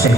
safe.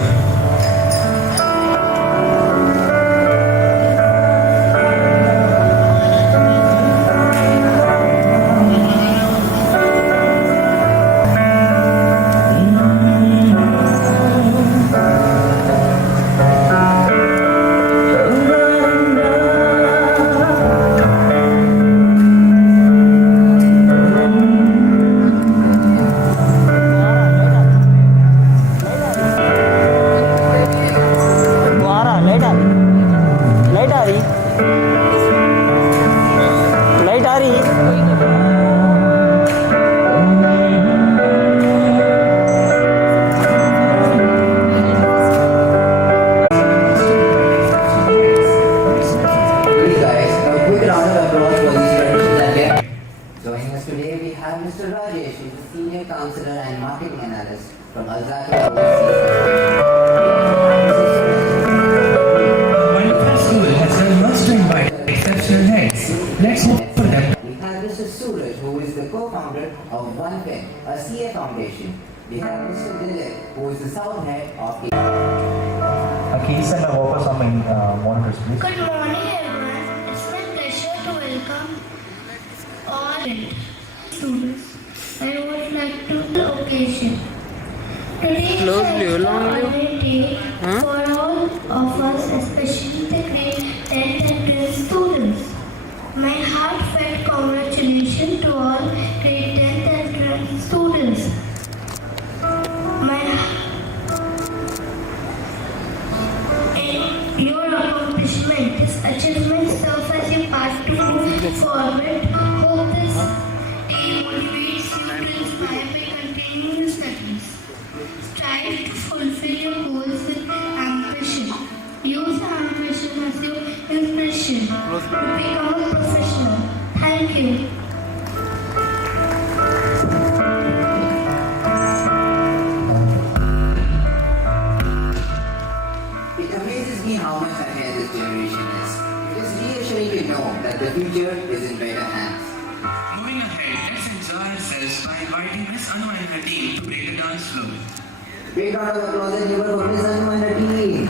Athidi, sir, now focus on my monitors, please. Good morning, everyone. It's my pleasure to welcome all students. I would like to the occasion. Today is a holiday day for all of us, especially the grade 10th and 12th students. My heartfelt congratulations to all grade 10th and 12th students. Your accomplishment, this achievement serves as a path to move forward. Hope this day motivates you to inspire by continuing your studies. Strive to fulfill your goals with ambition. Use ambition as your inspiration to become a professional. Thank you. How much ahead this generation is. It is reassuring to know that the future is in better hands. Moving ahead, let's enjoy ourselves by inviting Miss Anu and her team to break the dance floor. Big round of applause and for Miss Anu and her team.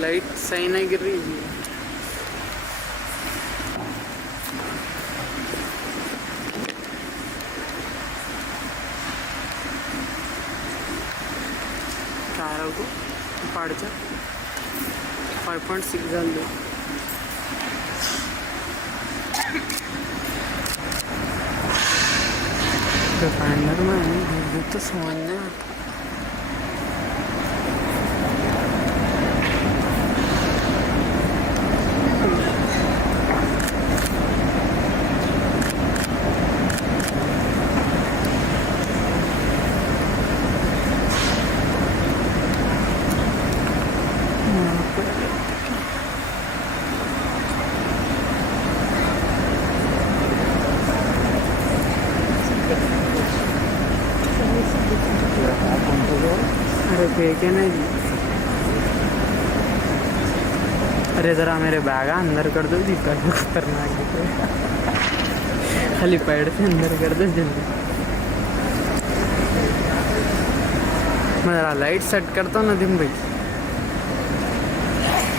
Light सही नहीं गिर रही है। क्या है वो पाड़चा 5.6 झाले final में तो समझना क्या नहीं। अरे ज़रा मेरे बैग अंदर कर दो दीपक खतरनाक दिखे। खाली पैड से अंदर कर दो जल्दी। मैं जरा लाइट सेट करता हूँ नदीम भाई,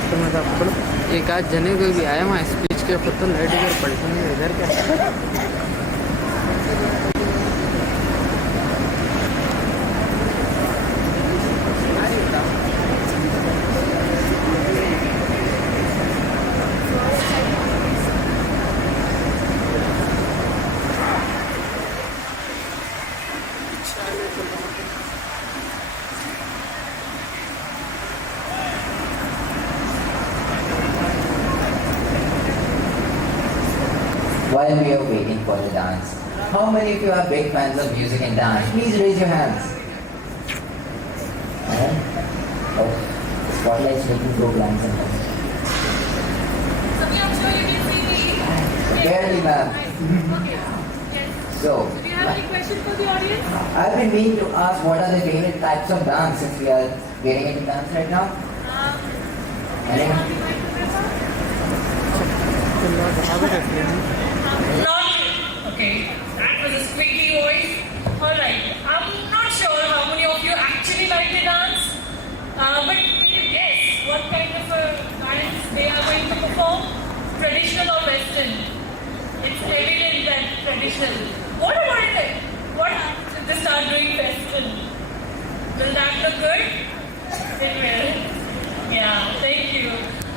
तो मैं अప్పుడు एक आध जने कोई भी आया वहाँ स्पीच के ऊपर तो लाइट इधर पलटूंगी इधर क्या। While we are waiting for the dance, how many of you are big fans of music and dance? Please raise your hands. Oh, spotlight's making programs and all. Sabhi, I'm sure you can see me. Barely, ma'am. Okay. Yes. So, Do you have any questions for the audience? I've been meaning to ask what are the favorite types of dance since we are getting into dance right now? Anyone? Not okay. That was a squeaky voice. Alright. I'm not sure how many of you actually like to dance. But can you guess what kind of a dance they are going to perform? Traditional or Western? It's evident that traditional. What about it? What if they start doing Western? Will that look good? It will. Yeah, thank you.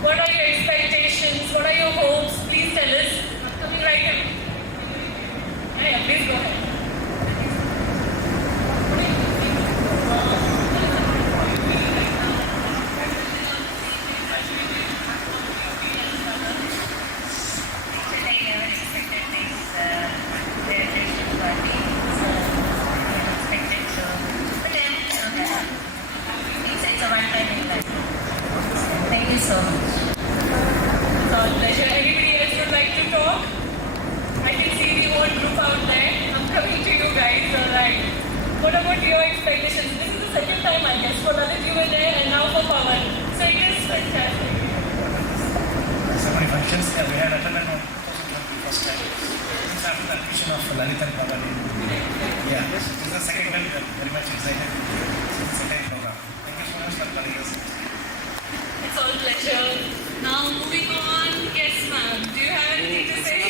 What are your expectations? What are your hopes? Please tell us. I'm coming right in. Yeah, please go ahead. Thank you so much. It's all pleasure. Anybody else would like to talk? I can see the whole group out there. I'm coming to you guys. Alright. What about your expectations? This is the second time, I guess. For Lalit, you were there, and now for Pawan. So it is fantastic. So many functions we had attended on first time. This after the admission of Lalit and Pawan. Yeah, this is the second time we are very much excited. This is the second program. Thank you so much for calling us. It's all pleasure. Now moving on. Yes, ma'am. Do you have anything to say?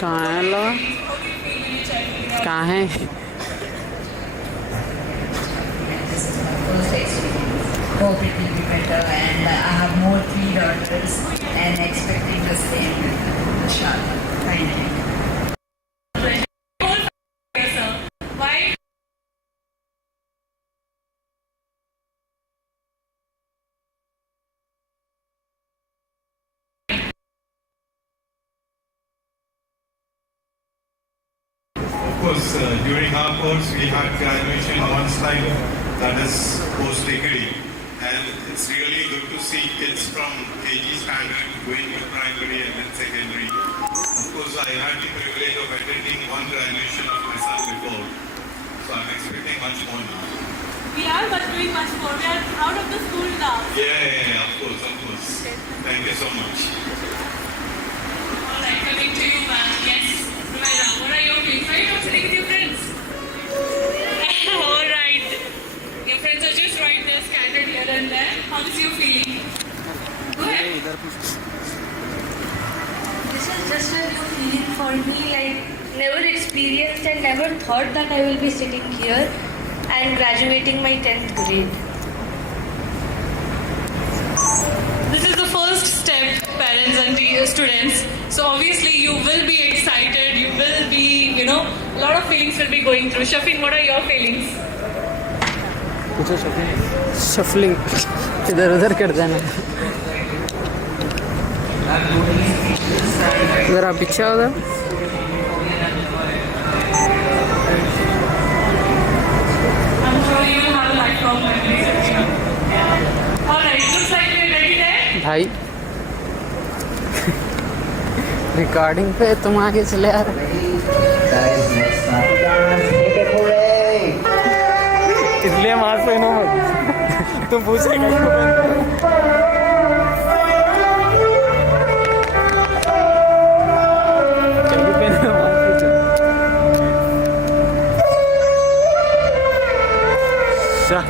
कहाँ है लो How do you feel when you try to कहाँ है This is my first experience. Hope it will be better, and I have more 3 daughters and expecting the same. Inshallah. Finally. Yes, sir. Why? Of course, during our course, we had graduation one slide, that is post-degree. And it's really good to see kids from KG standard going to primary and then secondary. Of course, I had the privilege of attending one graduation of my son before. So I'm expecting much more now. We are but doing much more. We are out of the school now. Yeah, of course, of course. Thank you so much. Alright, coming to you, ma'am. Yes. Rumaira, what are your feelings? Are you not sitting with your friends? Alright. Your friends are just right there, scattered here and there. How is your feeling? Go ahead. This is just a new feeling for me, like never experienced and never thought that I will be sitting here and graduating my 10th grade. This is the first step, parents and students. So obviously you will be excited, you will be, a lot of feelings will be going through. Shafin, what are your feelings? पूछो shuffling इधर उधर कर देना ज़रा पीछे हो जाओ I'm sure you will have a lifelong memory. Alright, looks like we're ready there. भाई रिकॉर्डिंग पे तुम आगे चले आ रहे Guys, let's start the dance. Make it hooray! इसलिए मार पे नो मत तुम पूछ रहे क्या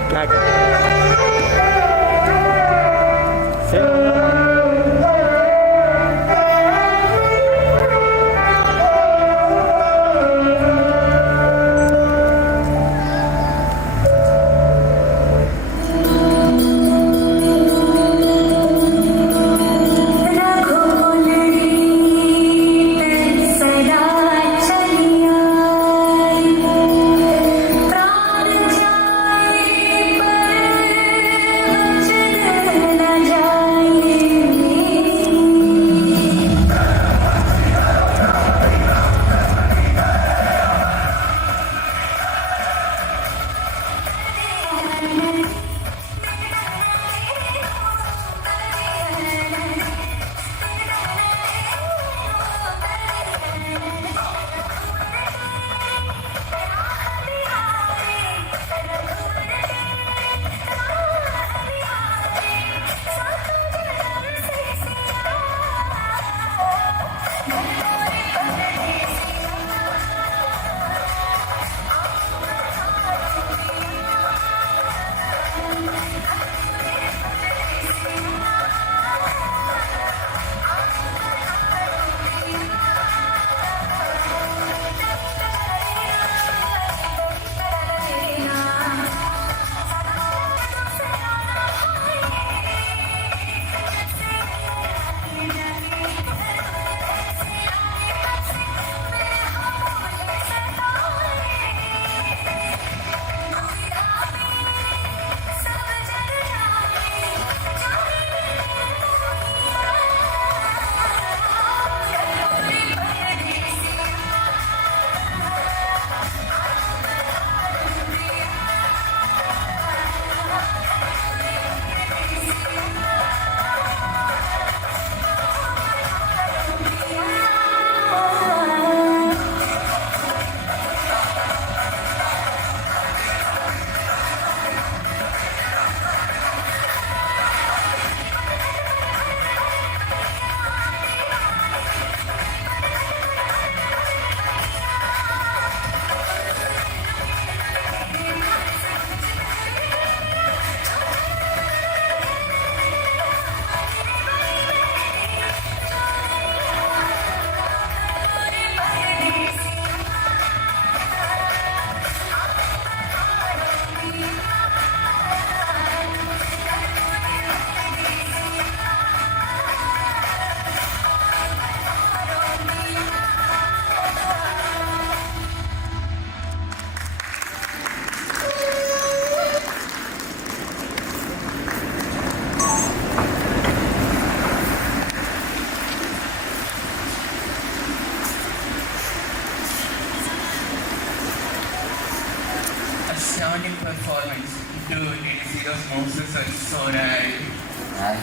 Astounding performance. You need to see those monsters are so rad.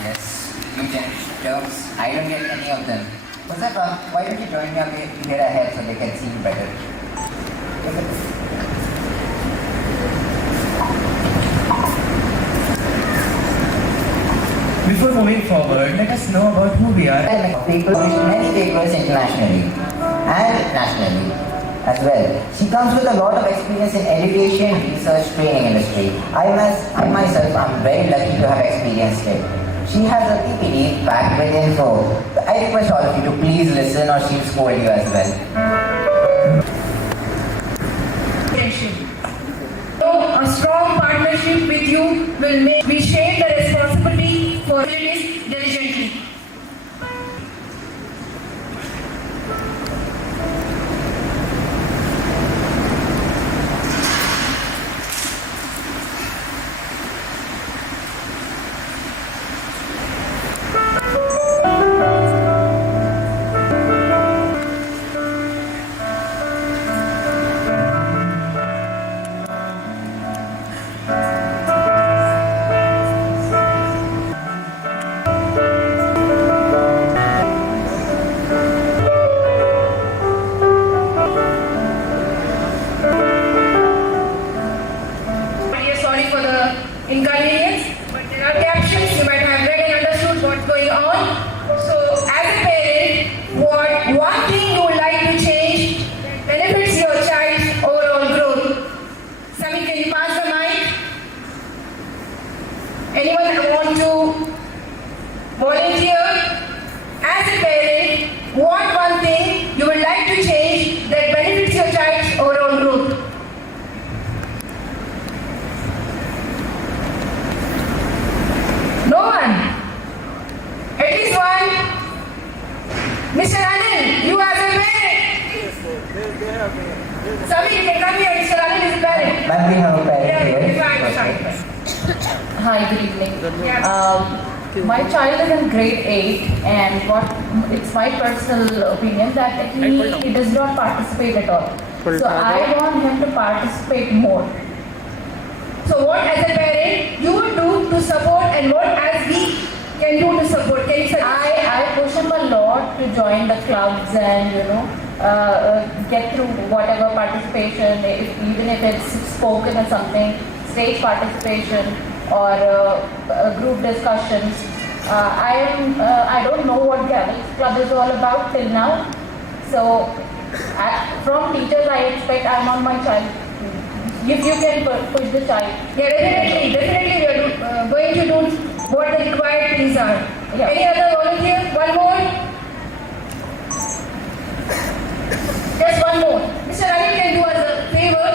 Yes, you can jokes. I don't get any of them. What's up? Why don't you join me up here ahead so they can see you better? Before moving forward, let us know about who we are. Many papers internationally and nationally as well. She comes with a lot of experience in education, research, training industry. I myself am very lucky to have experienced it. She has a PPD packed with info. I request all of you to please listen or she'll scold you as well. So a strong partnership with you will make we share the responsibility for this diligently. Inconvenience, but there are captions. You might have read and understood what's going on. So, as a parent, what one thing you would like to change that benefits your child's overall growth? Sami, can you pass the mic? Anyone want to volunteer? As a parent, what one thing you would like to change that benefits your child's overall growth? No one? At least one? Mr. Anil, you as a parent. Sabi, you can come here. Mr. Anil is a parent. Ma'am, we have a parent here. Hi, good evening. My child is in grade 8 and it's my personal opinion that he does not participate at all. So I want him to participate more. So what as a parent you would do to support and what as we can do to support? Can you say? I push him a lot to join the clubs and get through whatever participation, even if it's spoken or something, stage participation or group discussions. I don't know what Gavel's club is all about till now. So from teachers I expect I'm on my child. If you can push the child. Yeah, definitely we are going to do what the required things are. Yeah. Any other volunteer? One more? Just one more. Mr. Anil can do us a favor.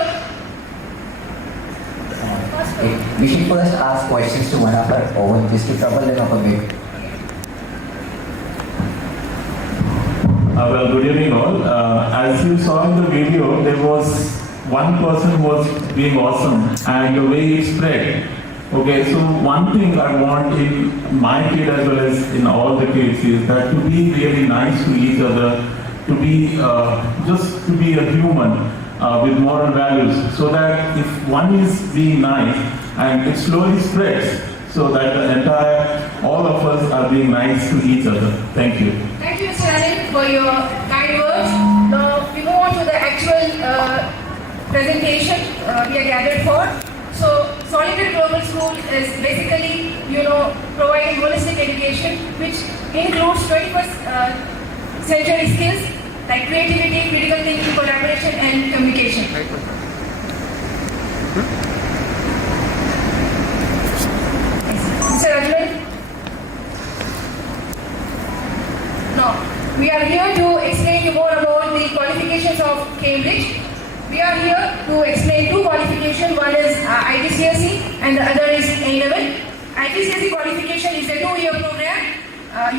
We should first ask questions to one of our own just to trouble them up a bit. Well, good evening all. As you saw in the video, there was one person who was being awesome and the way it spread. Okay, so one thing I want in my kid as well as in all the kids is that to be really nice to each other, to be just to be a human with moral values, so that if one is being nice and it slowly spreads, so that the entire, all of us are being nice to each other. Thank you. Thank you, Mr. Anil, for your kind words. Now we move on to the actual presentation we are gathered for. So, Solitaire Global School is basically, providing holistic education, which includes 21st century skills like creativity, critical thinking, collaboration, and communication. Mr. Rajman? Now, we are here to explain you more about the qualifications of Cambridge. We are here to explain two qualifications. One is IGCSE and the other is A-level. IGCSE qualification is a 2-year program.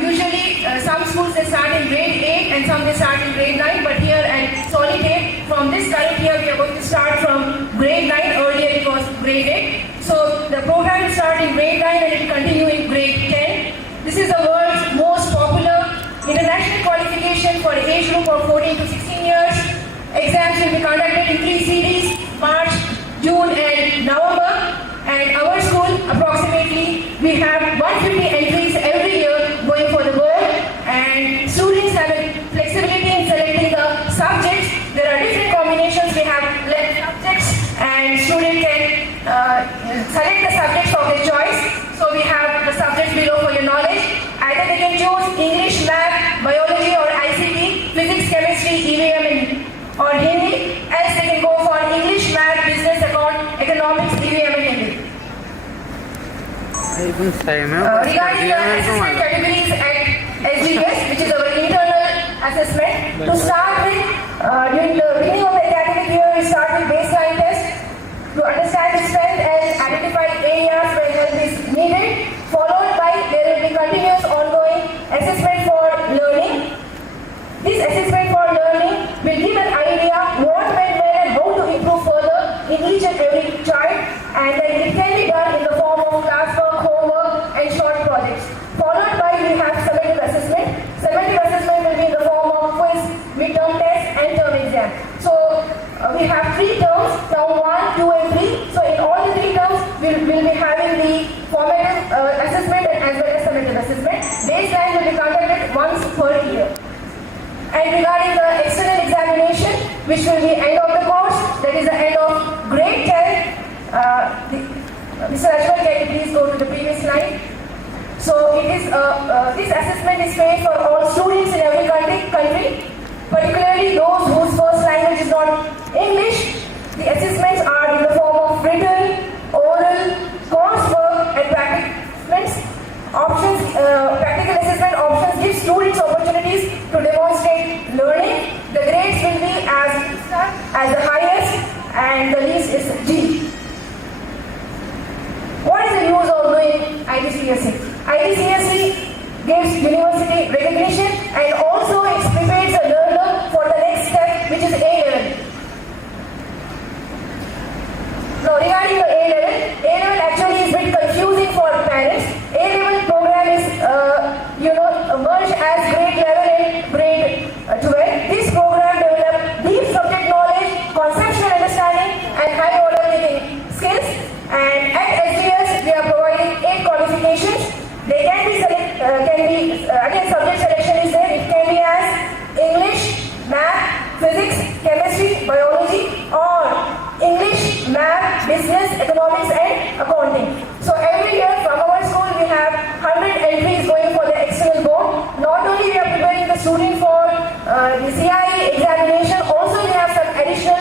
Usually some schools they start in grade 8 and some they start in grade 9, but here at Solitaire from this current year we are going to start from grade 9. Earlier it was grade 8. So the program will start in grade 9 and it will continue in grade 10. This is the world's most popular international qualification for the age group of 14 to 16 years. Exams will be conducted in 3 series, March, June and November. And our school, approximately, we have 150 entries every year going for the board. And students have a flexibility in selecting the subjects. There are different combinations. We have 11 subjects and students can select the subjects of their choice. So we have the subjects below for your knowledge. Either they can choose English, Math, Biology or ICT, Physics, Chemistry, EVM or Hindi. Else they can go for English, Math, Business, Economics, EVM and Hindi. Regarding the assessment categories at SGS, which is our internal assessment, to start with, during the beginning of the academic year, we start with baseline test to understand the strength and identify areas where help is needed, followed by there will be continuous ongoing assessment for learning. This assessment for learning will give an idea what went well and how to improve further in each and every child, and then it can be done in the form of classwork, homework and short projects. Followed by we have summative assessment. Summative assessment will be in the form of quiz, midterm test and term exam. So we have 3 terms, term 1, 2 and 3. So in all the 3 terms we'll be having the formative assessment and as well as summative assessment. Baseline will be conducted once per year. And regarding the external examination, which will be end of the course, that is the end of grade 10. Mr. Rajwal, can you please go to the previous slide? So it is this assessment is made for all students in every country, particularly those whose first language is not English. The assessments are in the form of written, oral, coursework and IDCSE. IDCSE gives university recognition and also it prepares a learner for the next step, which is A-level. Now regarding the A-level, A-level actually is a bit confusing for parents. A-level program is, merged as grade 11 and grade 12. This program develops deep subject knowledge, conceptual understanding, and high order thinking skills. And at SGS, we are providing 8 qualifications. They can be again subject selection is there. It can be as English, math, physics, chemistry, biology, or English, math, business, economics, and accounting. So every year from our school we have 100 entries going for the external board. Not only we are preparing the student for the CIE examination, also we have some additional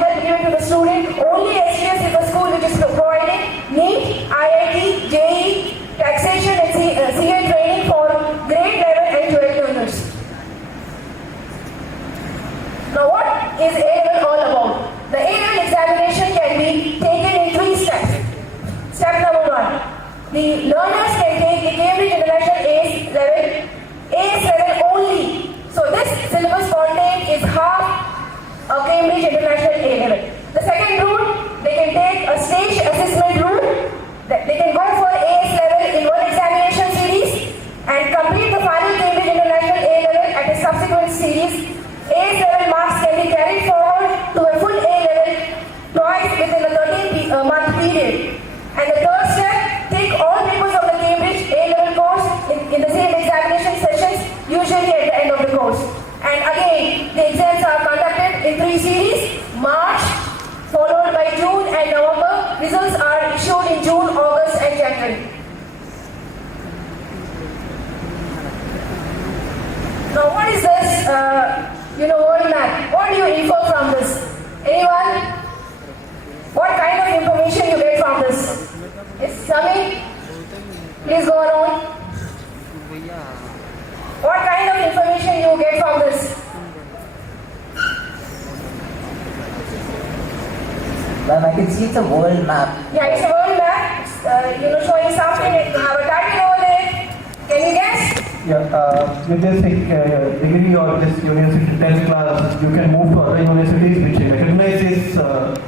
help given to the student. Only SGS is a school which is providing NEET, IIT, JEE, taxation and CA training for grade 11 and 12 learners. Now what is A-level all about? The A-level examination can be taken in 3 steps. Step number 1. The learners can take the Cambridge International AS level only. So this syllabus content is half a Cambridge International A-level. The second route, they can take a stage assessment route. They can go for AS level in one examination series and complete the final Cambridge International A-level at a subsequent series. AS level marks can be carried forward to a full A-level twice within a 13-month period. And the third step, take all papers of the Cambridge A-level course in the same examination sessions, usually at the end of the course. And again, the exams are conducted in 3 series, March, followed by June and November. Results are issued in June, August, and January. Now, what is this, world map? What do you infer from this? Anyone? What kind of information you get from this? Yes, Sami? Please go around. What kind of information you get from this? Well, I can see it's a world map. Yeah, it's a world map. It's, showing something. You have a title over there. Can you guess? Yeah, with this degree or this university 10th class, you can move to other universities which recognize this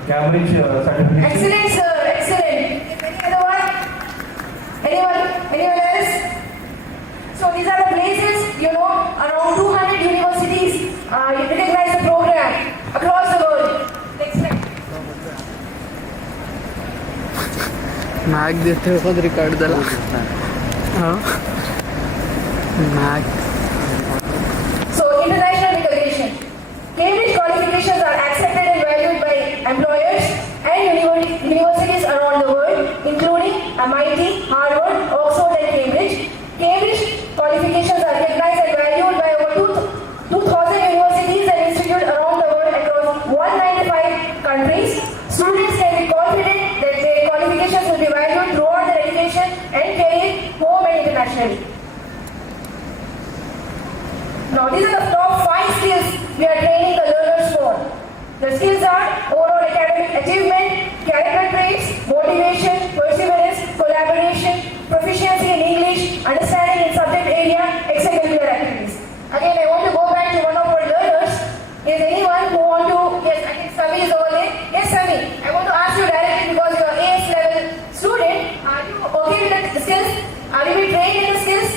Cambridge certification. Excellent, sir. Excellent. Any other one? Anyone else? So these are the places, around 200 universities you recognize the program across the world. Next slide. Mag देते हो खुद record दला हाँ Mag. So international recognition. Cambridge qualifications are accepted and valued by employers and universities around the world, including MIT, Harvard, Oxford, and Cambridge. Cambridge qualifications are recognized and valued by over 2,000 universities and institutes around the world across 195 countries. Students can be confident that their qualifications will be valued throughout their education and career, home and internationally. Now, these are the top 5 skills we are training the learners for. The skills are overall academic achievement, character traits, motivation, perseverance, collaboration, proficiency in English, understanding in subject area, extracurricular activities. Again, I want to go back to one of our learners. Is anyone who want to? Yes, I think Sami is over there. Yes, Sami. I want to ask you directly because you are AS level student. Are you okay with the skills? Are you being trained in the skills?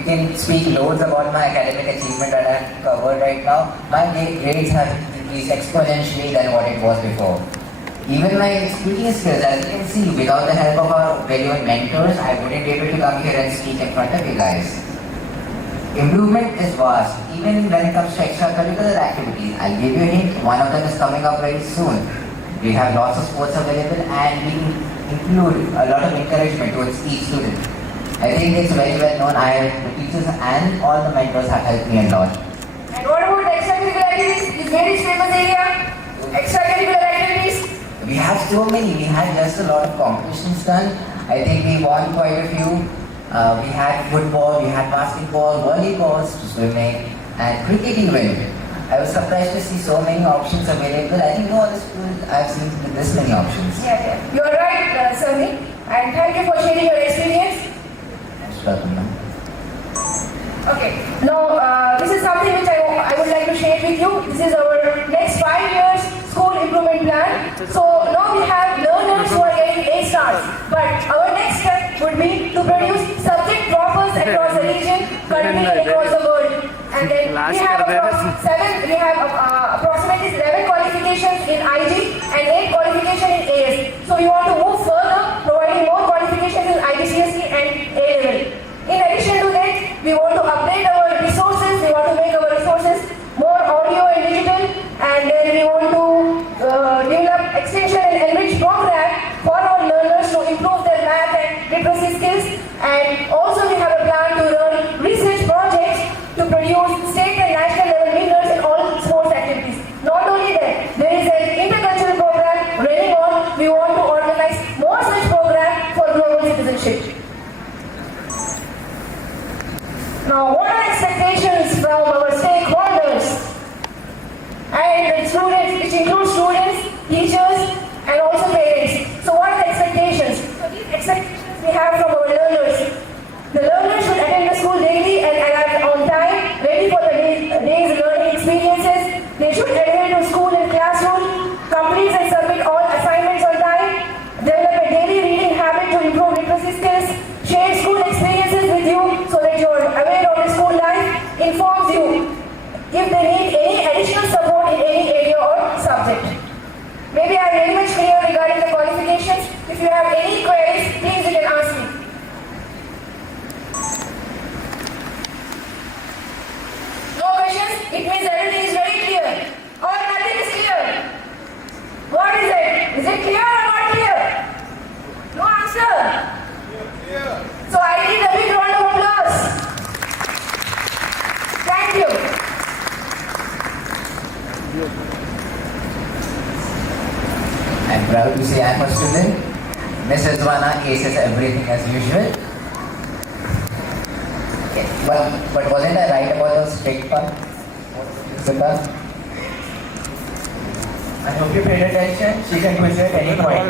You can speak loads about my academic achievement that I have covered right now. My grades have increased exponentially than what it was before. Even my speaking skills, as you can see, without the help of our very own mentors, I wouldn't be able to come here and speak in front of you guys. Improvement is vast, even when it comes to extracurricular activities. I'll give you a hint, one of them is coming up very soon. We have lots of sports available and we include a lot of encouragement towards each student. I think it's very well known. The teachers and all the mentors have helped me a lot. And what about the extracurricular activities? Is very famous area? Extracurricular activities? We have so many. We had just a lot of competitions done. I think we won quite a few. We had football, we had basketball, volleyball, swimming, and cricket even. I was surprised to see so many options available. I think no other school I've seen with this many options. Yeah. You are right, Sami. And thank you for sharing your experience. Okay, now this is something which I would like to share with you. This is our next 5 years school improvement plan. So now we have learners who are getting A stars, but our next step would be to produce subject toppers across the region, country and across the world. And then we have approximately 11 qualifications in IG and 8 qualifications in AS. So we want to move further, providing more qualifications in IGCSE and A level. In addition to that, we want to upgrade our resources, we want to make our resources more audio and digital, and then we want to develop extension and enrich program for our learners to improve their math and literacy skills. And also we have a plan to run research projects to produce state and national level winners in all sports activities. Not only that, there is an intercultural program running on. We want to organize more such programs for global citizenship. Now, what are expectations from our stakeholders and students, which includes students, teachers, and also parents? So, what are the expectations? So, these expectations we have from our learners. The learners should attend the school daily and arrive on time, ready for the day's learning experiences. They should adhere to school and classroom, complete and submit all assignments on time, develop a daily reading habit to improve literacy skills, share school experiences with you so that you are aware of the school life, informs you if they need any additional support in any area or subject. Maybe I am very much clear regarding the qualifications. If you have any queries, please you can ask me. No questions? It means everything is very clear. Or nothing is clear. What is it? Is it clear or not clear? No answer. So I need a big round of applause. Thank you. I'm proud to say I'm a student. Mrs. Wana aces everything as usual. Okay. But wasn't I right about the strict part? I hope you paid attention. She can quiz you at any point.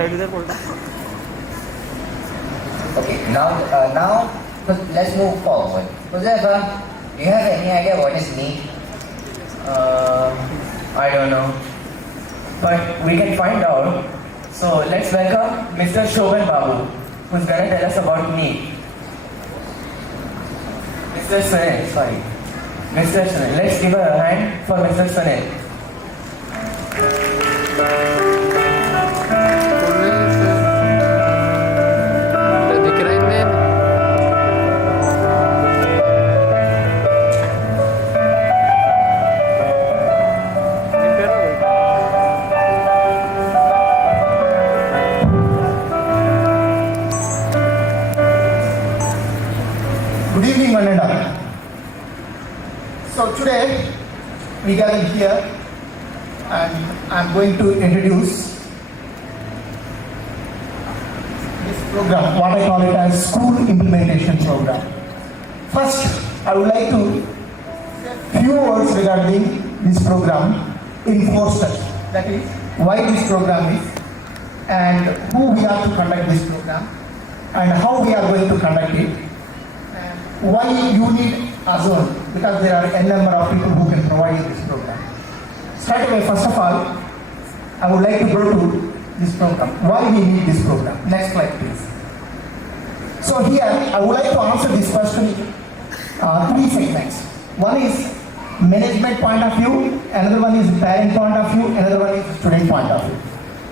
Okay, now let's move forward. Josefa, do you have any idea what is NEET? I don't know. But we can find out. So let's welcome Mr. Shoban Babu, who's going to tell us about NEET. Mr. Sunil, sorry. Mr. Sunil. Let's give a hand for Mr. Sunil. Good evening, one and all. So today we gather here and I'm going to introduce this program, what I call it as School Implementation Program. First, I would like to say a few words regarding this program in 4 steps. That is, why this program is, and who we are to conduct this program, and how we are going to conduct it. Why you need Azure? Because there are a number of people who can provide you this program. Straight away, first of all, I would like to go to this program. Why we need this program? Next slide, please. So here, I would like to answer this question in 3 segments. One is management point of view, another one is parent point of view, another one is student point of view.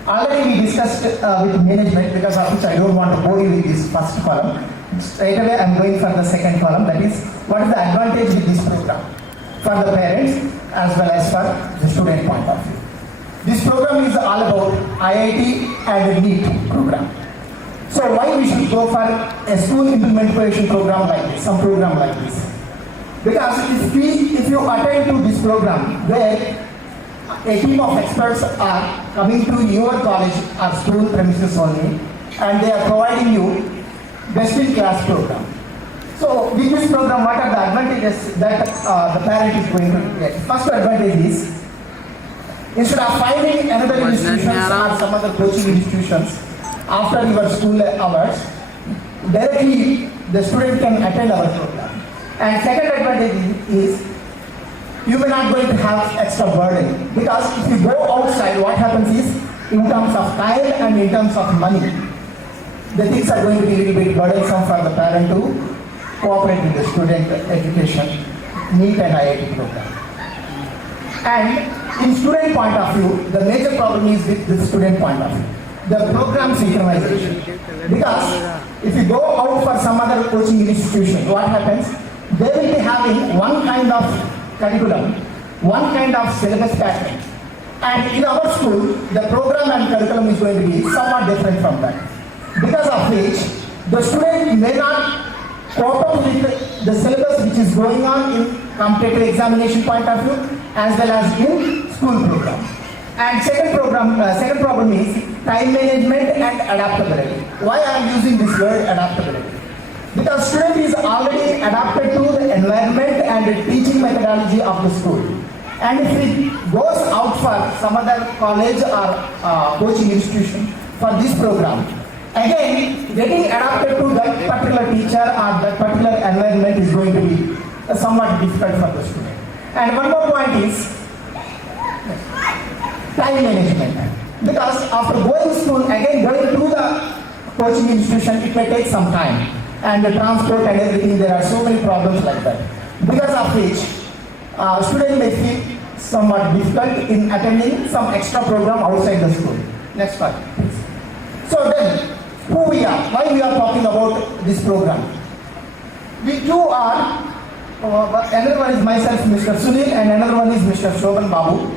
Already we discussed with management, because of which I don't want to bore you with this first column. Straight away I am going for the second column, that is, what is the advantage with this program for the parents as well as for the student point of view. This program is all about IIT and NEET program. So why we should go for a school implementation program like this, some program like this? Because if you attend to this program where a team of experts are coming to your college or school premises only, and they are providing you best-in-class program. So with this program, what are the advantages that the parent is going to get? First advantage is, instead of finding another institutions or some other coaching institutions, after your school hours, directly the student can attend our program. And second advantage is you may not going to have extra burden, because if you go outside, what happens is, in terms of time and in terms of money, the things are going to be a little bit burdensome for the parent to cooperate with the student education, NEET and IIT program. And in student point of view, the major problem is with the student point of view, the program synchronization. Because if you go out for some other coaching institution, what happens? They will be having one kind of curriculum, one kind of syllabus pattern. And in our school, the program and curriculum is going to be somewhat different from that. Because of which, the student may not cope up with the syllabus which is going on in competitive examination point of view, as well as in school program. And second problem is time management and adaptability. Why I am using this word adaptability? Because student is already adapted to the environment and the teaching methodology of the school. And if he goes out for some other college or coaching institution for this program, again, getting adapted to that particular teacher or that particular environment is going to be somewhat difficult for the student. And one more point is time management. Because after going to school, again going to the coaching institution, it may take some time. And the transport and everything, there are so many problems like that. Because of which, students may feel somewhat difficult in attending some extra program outside the school. Next part, please. So then, who we are? Why we are talking about this program? We two are, another one is myself, Mr. Sunil, and another one is Mr. Shoban Babu.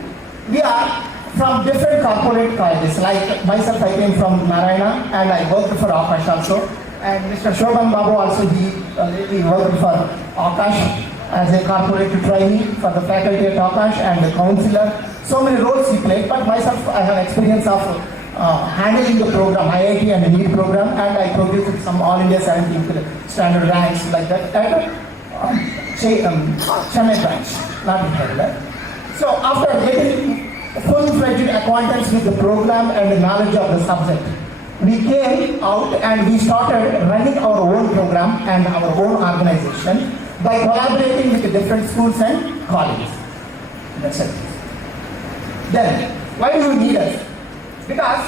We are from different corporate colleges. Like myself, I came from Narayana, and I worked for Akash also. And Mr. Shoban Babu also, he worked for Akash as a corporate trainee for the faculty at Akash and the counselor. So many roles he played, but myself, I have experience of handling the program, IIT and the NEET program, and I produced some All India 17th standard ranks like that at Chennai branch, not in Hyderabad. So after getting full-fledged acquaintance with the program and the knowledge of the subject, we came out and we started running our own program and our own organization by collaborating with the different schools and colleges. That's it. Then, why do you need us? Because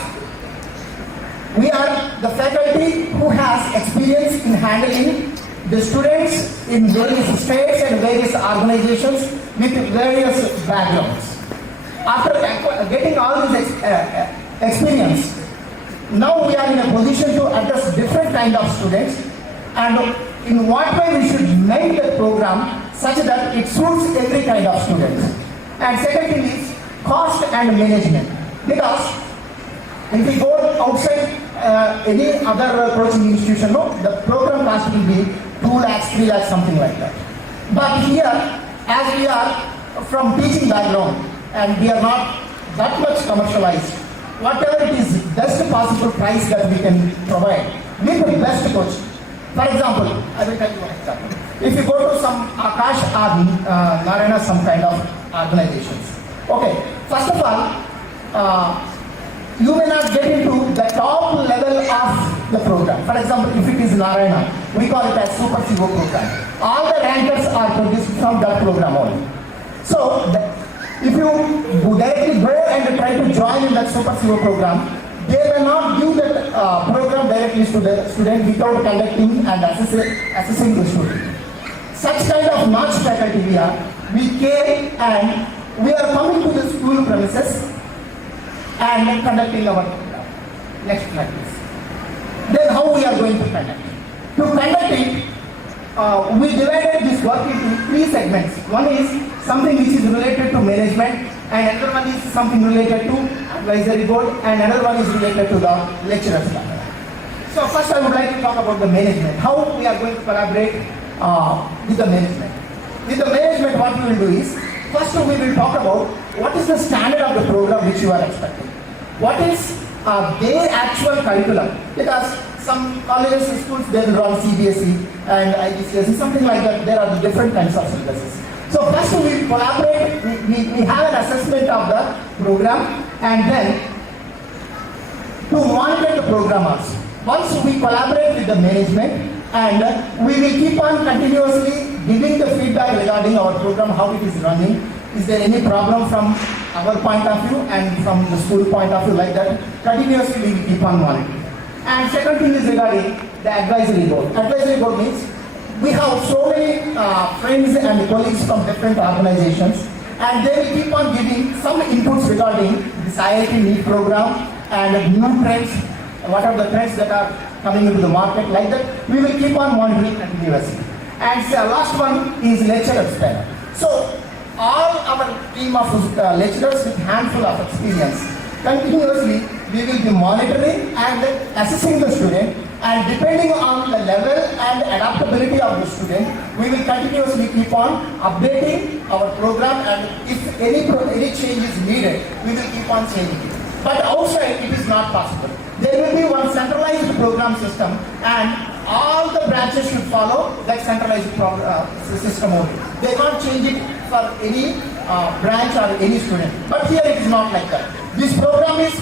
we are the faculty who has experience in handling the students in various states and various organizations with various backgrounds. After getting all this experience, now we are in a position to address different kind of students, and in what way we should make the program such that it suits every kind of students. And second thing is cost and management. Because if we go outside any other coaching institution, no, the program cost will be 2 lakhs, 3 lakhs, something like that. But here, as we are from teaching background and we are not that much commercialized, whatever it is, best possible price that we can provide with the best coach. For example, I will tell you one example. If you go to some Akash or Narayana, some kind of organizations. Okay, first of all, you may not get into the top level of the program. For example, if it is Narayana, we call it as Super CO program. All the rankers are produced from that program only. So, if you directly go and try to join in that Super CO program, they will not give that program directly to the student without conducting and assessing the student. Such kind of notch faculty we are. We came and we are coming to the school premises and conducting our program. Next slide, please. Then how we are going to conduct? To conduct it, we divided this work into 3 segments. One is something which is related to management, and another one is something related to advisory board, and another one is related to the lecturers. So first I would like to talk about the management. How we are going to collaborate with the management. With the management, what we will do is, first we will talk about what is the standard of the program which you are expecting. What is their actual curriculum? Because some colleges and schools, they will run CBSE and IGCSE, something like that. There are different kinds of syllabuses. So first we collaborate, we have an assessment of the program, and then to monitor the program also. Once we collaborate with the management, and we will keep on continuously giving the feedback regarding our program, how it is running. Is there any problem from our point of view and from the school point of view, like that? Continuously we will keep on monitoring. And second thing is regarding the advisory board. Advisory board means we have so many friends and colleagues from different organizations, and they will keep on giving some inputs regarding this IIT NEET program and new trends, what are the trends that are coming into the market, like that. We will keep on monitoring continuously. And last one is lecturers panel. So all our team of lecturers with handful of experience, continuously we will be monitoring and assessing the student, and depending on the level and adaptability of the student, we will continuously keep on updating our program, and if any change is needed, we will keep on changing it. But outside it is not possible. There will be one centralized program system, and all the branches should follow that centralized system only. They can't change it for any branch or any student. But here it is not like that. This program is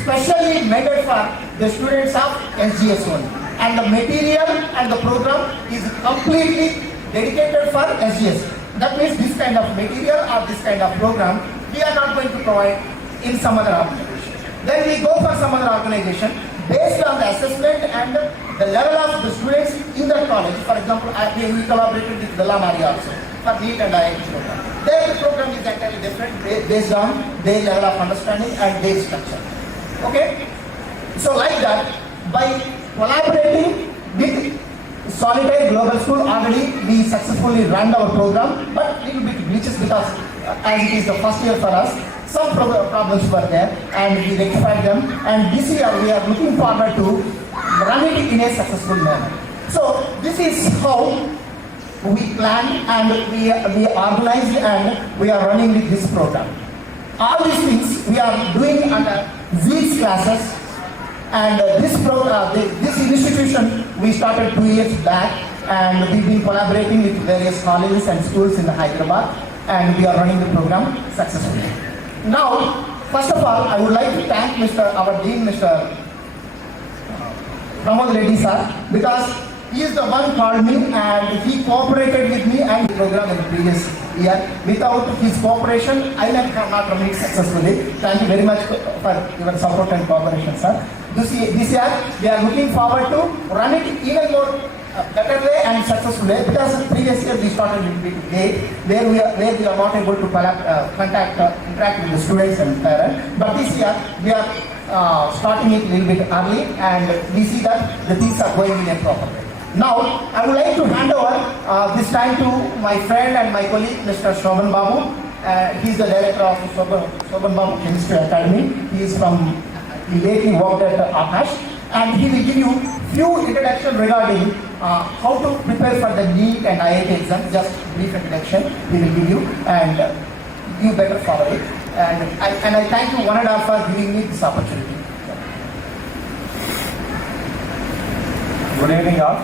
specially made for the students of SGS only. And the material and the program is completely dedicated for SGS. That means this kind of material or this kind of program, we are not going to provide in some other organization. Then we go for some other organization based on the assessment and the level of the students in that college. For example, we collaborated with Villa Mari also for NEET and IIT program. Their program is entirely different based on their level of understanding and their structure. Okay? So like that, by collaborating with Solitaire Global School, already we successfully ran our program, but little bit glitches because as it is the first year for us, some problems were there and we rectified them, and this year we are looking forward to run it in a successful manner. So this is how we planned and we organized and we are running with this program. All these things we are doing under these classes, and this institution we started 2 years back, and we've been collaborating with various colleges and schools in Hyderabad, and we are running the program successfully. Now, first of all, I would like to thank our Dean, Mr. Pramod Reddy sir, because he is the one called me and he cooperated with me and the program in the previous year. Without his cooperation, I might have not run it successfully. Thank you very much for your support and cooperation, sir. This year, we are looking forward to run it even more better way and successful way, because previous year we started a little bit late, where we are not able to interact with the students and parents. But this year we are starting it a little bit early, and we see that the things are going in a proper way. Now, I would like to hand over this time to my friend and my colleague, Mr. Shoban Babu. He is the director of Shoban Babu Chemistry Academy. He lately worked at Akash, and he will give you few introduction regarding how to prepare for the NEET and IIT exam. Just brief introduction he will give you, and you better follow it. And I thank you one and all for giving me this opportunity. Good evening all.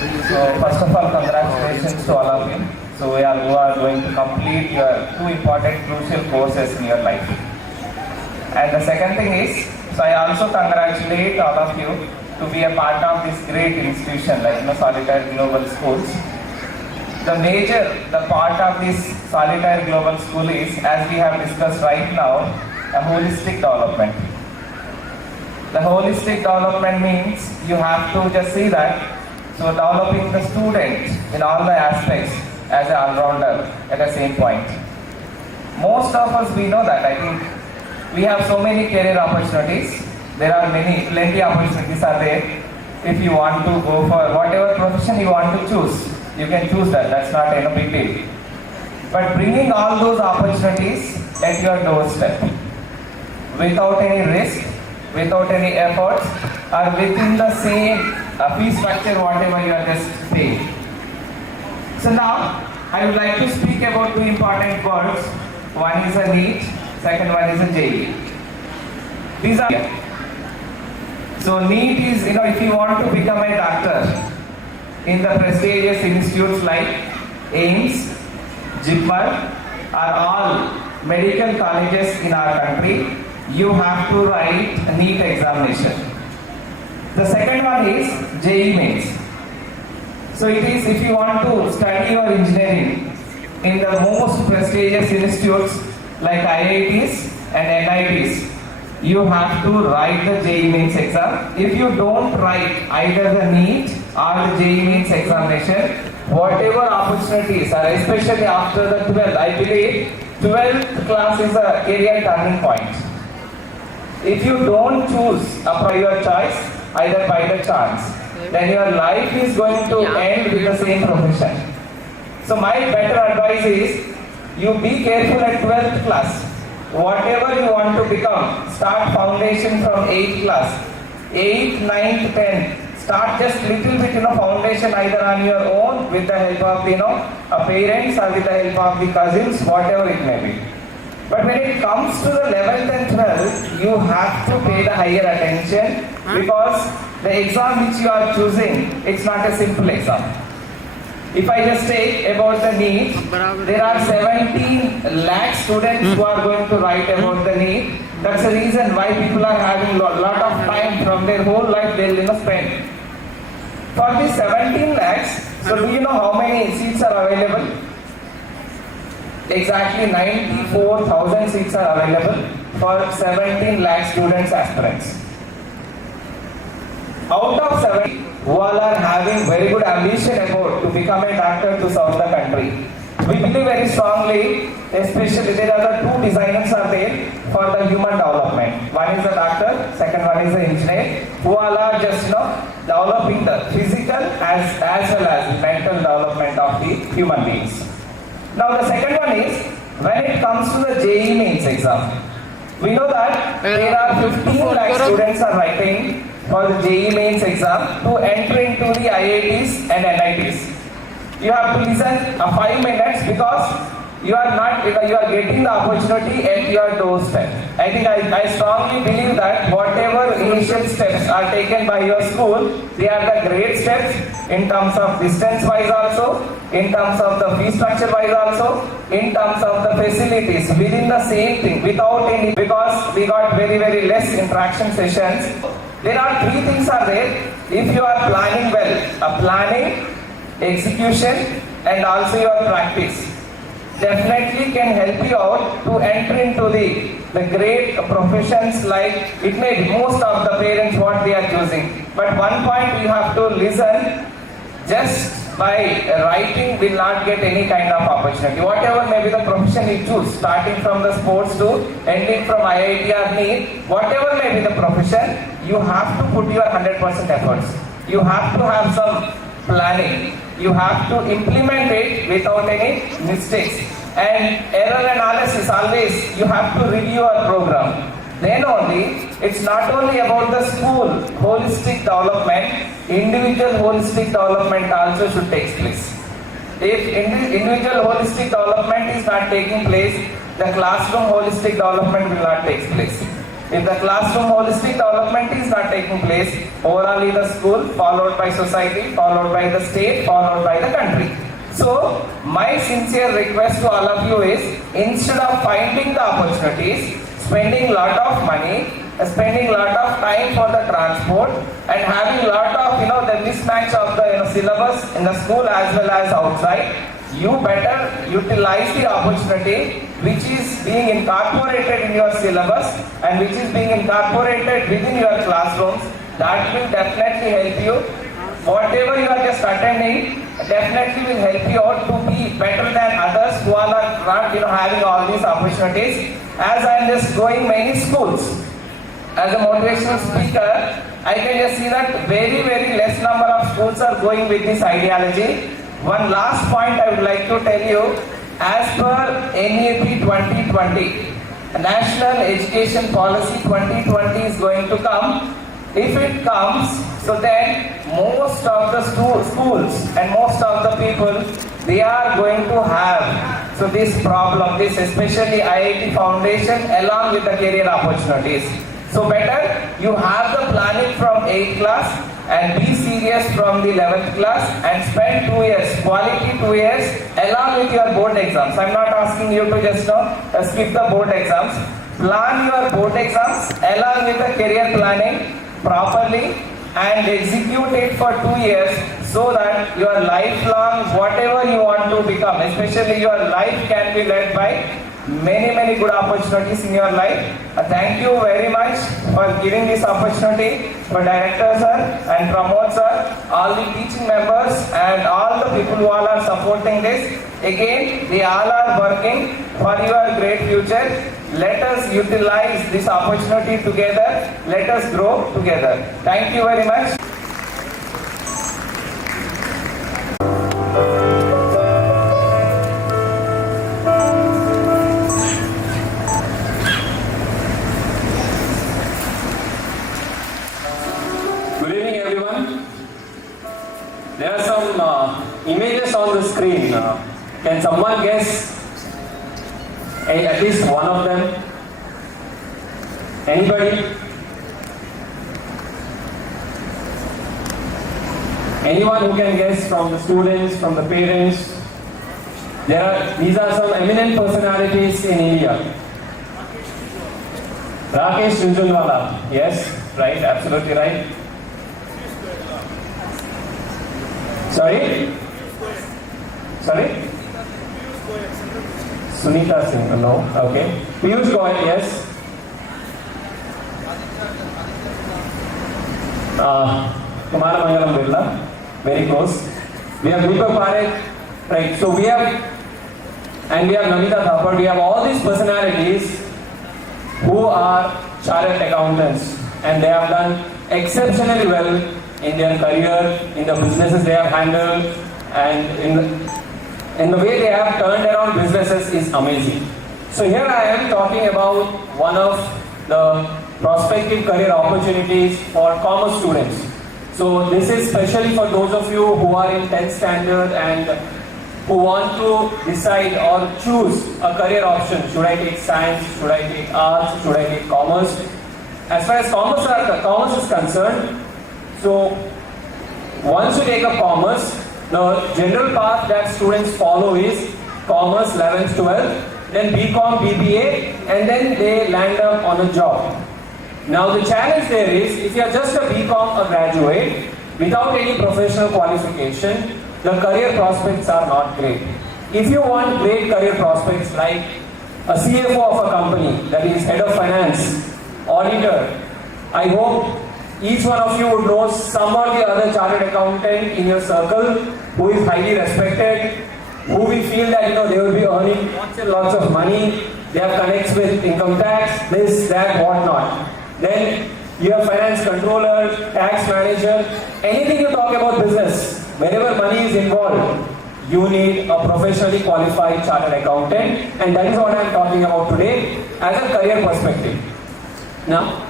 So first of all, congratulations to all of you. So you are going to complete your 2 important crucial courses in your life. And the second thing is, so I also congratulate all of you to be a part of this great institution like Solitaire Global Schools. The part of this Solitaire Global School is, as we have discussed right now, a holistic development. The holistic development means you have to just see that, so developing the student in all the aspects as an all-rounder at the same point. Most of us, we know that. I think we have so many career opportunities. There are plenty opportunities are there. If you want to go for whatever profession you want to choose, you can choose that. That's not a big deal. But bringing all those opportunities at your doorstep, without any risk, without any efforts, or within the same fee structure, whatever you are just paying. So now, I would like to speak about 2 important words. One is a NEET, second one is a JEE. These are. So NEET is, if you want to become a doctor in the prestigious institutes like AIMS, JIPMER, are all medical colleges in our country. you have to write a NEET examination. The second one is JEE mains. So it is, if you want to study your engineering in the most prestigious institutes like IITs and NITs, you have to write the JEE mains exam. If you don't write either the NEET or the JEE mains examination, whatever opportunities are, especially after the 12th, I believe 12th class is a career turning point. If you don't choose a your choice, either by the chance, then your life is going to end with the same profession. So my better advice is, you be careful at 12th class. Whatever you want to become, start foundation from 8th class. 8th, 9th, 10th. Start just little bit, foundation either on your own with the help of, parents or with the help of the cousins, whatever it may be. But when it comes to the 11th and 12th, you have to pay the higher attention because the exam which you are choosing, it's not a simple exam. If I just take about the NEET, there are 17 lakh students who are going to write about the NEET. That's the reason why people are having a lot of time from their whole life they'll spend. For these 17 lakhs, so do you know how many seats are available? Exactly 94,000 seats are available for 17 lakh students aspirants. Out of 7, who all are having very good ambition about to become a doctor to serve the country. We believe very strongly, especially there are the two designers are there for the human development. One is the doctor, second one is the engineer, who all are just developing the physical as well as mental development of the human beings. Now the second one is, when it comes to the JEE mains exam, we know that there are 15 lakh students are writing for the JEE mains exam to enter into the IITs and NITs. You have to listen 5 minutes because you are not, you are getting the opportunity at your doorstep. I think I strongly believe that whatever initial steps are taken by your school, they are the great steps in terms of distance wise also, in terms of the fee structure wise also, in terms of the facilities within the same thing, without any, because we got very less interaction sessions. There are 3 things are there. If you are planning well, planning, execution and also your practice definitely can help you out to enter into the great professions like it may be most of the parents what they are choosing. But one point you have to listen, just by writing will not get any kind of opportunity. Whatever may be the profession you choose, starting from the sports to ending from IIT or NEET, whatever may be the profession, you have to put your 100% efforts. You have to have some planning. You have to implement it without any mistakes. And error analysis, always you have to review your program. Then only, it's not only about the school, holistic development, individual holistic development also should take place. If individual holistic development is not taking place, the classroom holistic development will not take place. If the classroom holistic development is not taking place, overall the school, followed by society, followed by the state, followed by the country. So, my sincere request to all of you is, instead of finding the opportunities, spending lot of money, spending lot of time for the transport, and having lot of the mismatch of the syllabus in the school as well as outside, you better utilize the opportunity which is being incorporated in your syllabus and which is being incorporated within your classrooms. That will definitely help you. Whatever you are just attending definitely will help you out to be better than others who are not having all these opportunities. As I am just going many schools as a motivational speaker, I can just see that very less number of schools are going with this ideology. One last point I would like to tell you, as per NEP 2020, National Education Policy 2020 is going to come. If it comes, so then most of the schools and most of the people, they are going to have this problem, this especially IIT Foundation along with the career opportunities. So better you have the planning from 8th class and be serious from the 11th class and spend 2 years, quality 2 years along with your board exams. I'm not asking you to just skip the board exams. Plan your board exams along with the career planning properly and execute it for 2 years so that your lifelong, whatever you want to become, especially your life can be led by many good opportunities in your life. Thank you very much for giving this opportunity for Director sir and Pramod sir, all the teaching members and all the people who all are supporting this. Again, they all are working for your great future. Let us utilize this opportunity together. Let us grow together. Thank you very much. Good evening, everyone. There are some images on the screen. Can someone guess at least one of them? Anybody? Anyone who can guess from the students, from the parents? These are some eminent personalities in India. Rakesh Jhunjhunwala. Yes, right, absolutely right. Sorry? Sunita Singh, no, okay. Piyush Goyal, yes. Kumara Mangalam Birla, very close. We have Deepak Parekh, right. So we have Namita Thapar, we have all these personalities who are chartered accountants and they have done exceptionally well in their career, in the businesses they have handled, and in the way they have turned around businesses is amazing. So here I am talking about one of the prospective career opportunities for commerce students. So this is especially for those of you who are in 10th standard and who want to decide or choose a career option. Should I take science? Should I take arts? Should I take commerce? As far as commerce is concerned, so once you take up commerce, the general path that students follow is commerce 11th, 12th, then BCom, BBA, and then they land up on a job. Now the challenge there is, if you are just a BCom, a graduate, without any professional qualification, the career prospects are not great. If you want great career prospects like a CFO of a company, that is head of finance, auditor, I hope each one of you would know some or the other chartered accountant in your circle who is highly respected, who we feel that they will be earning lots of money, they have connects with income tax, this, that, whatnot. Then you have finance controller, tax manager, anything you talk about business, wherever money is involved, you need a professionally qualified chartered accountant, and that is what I am talking about today as a career perspective. Now,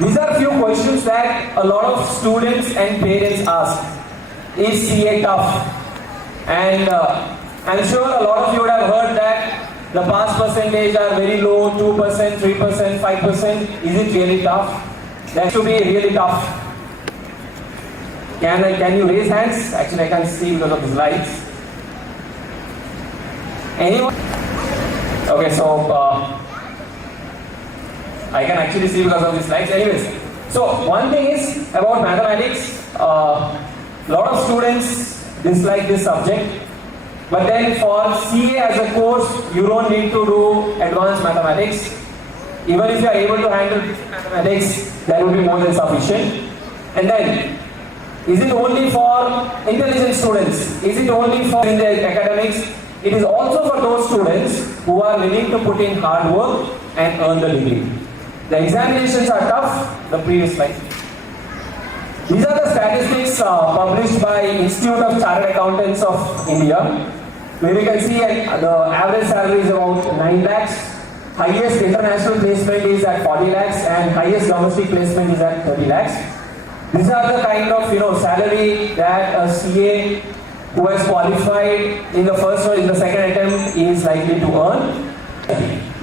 these are a few questions that a lot of students and parents ask. Is CA tough? And I'm sure a lot of you would have heard that the pass percentage are very low, 2%, 3%, 5%. Is it really tough? That should be really tough. Can you raise hands? Actually, I can't see because of the slides. Anyone? Okay, so I can actually see because of the slides. Anyways, so one thing is about mathematics. A lot of students dislike this subject, but then for CA as a course, you don't need to do advanced mathematics. Even if you are able to handle mathematics, that would be more than sufficient. And then, is it only for intelligent students? Is it only for in the academics? It is also for those students who are willing to put in hard work and earn the degree. The examinations are tough. The previous slide. These are the statistics published by Institute of Chartered Accountants of India, where you can see the average salary is about 9 lakhs, highest international placement is at 40 lakhs, and highest domestic placement is at 30 lakhs. These are the kind of salary that a CA who has qualified in the first or in the second attempt is likely to earn.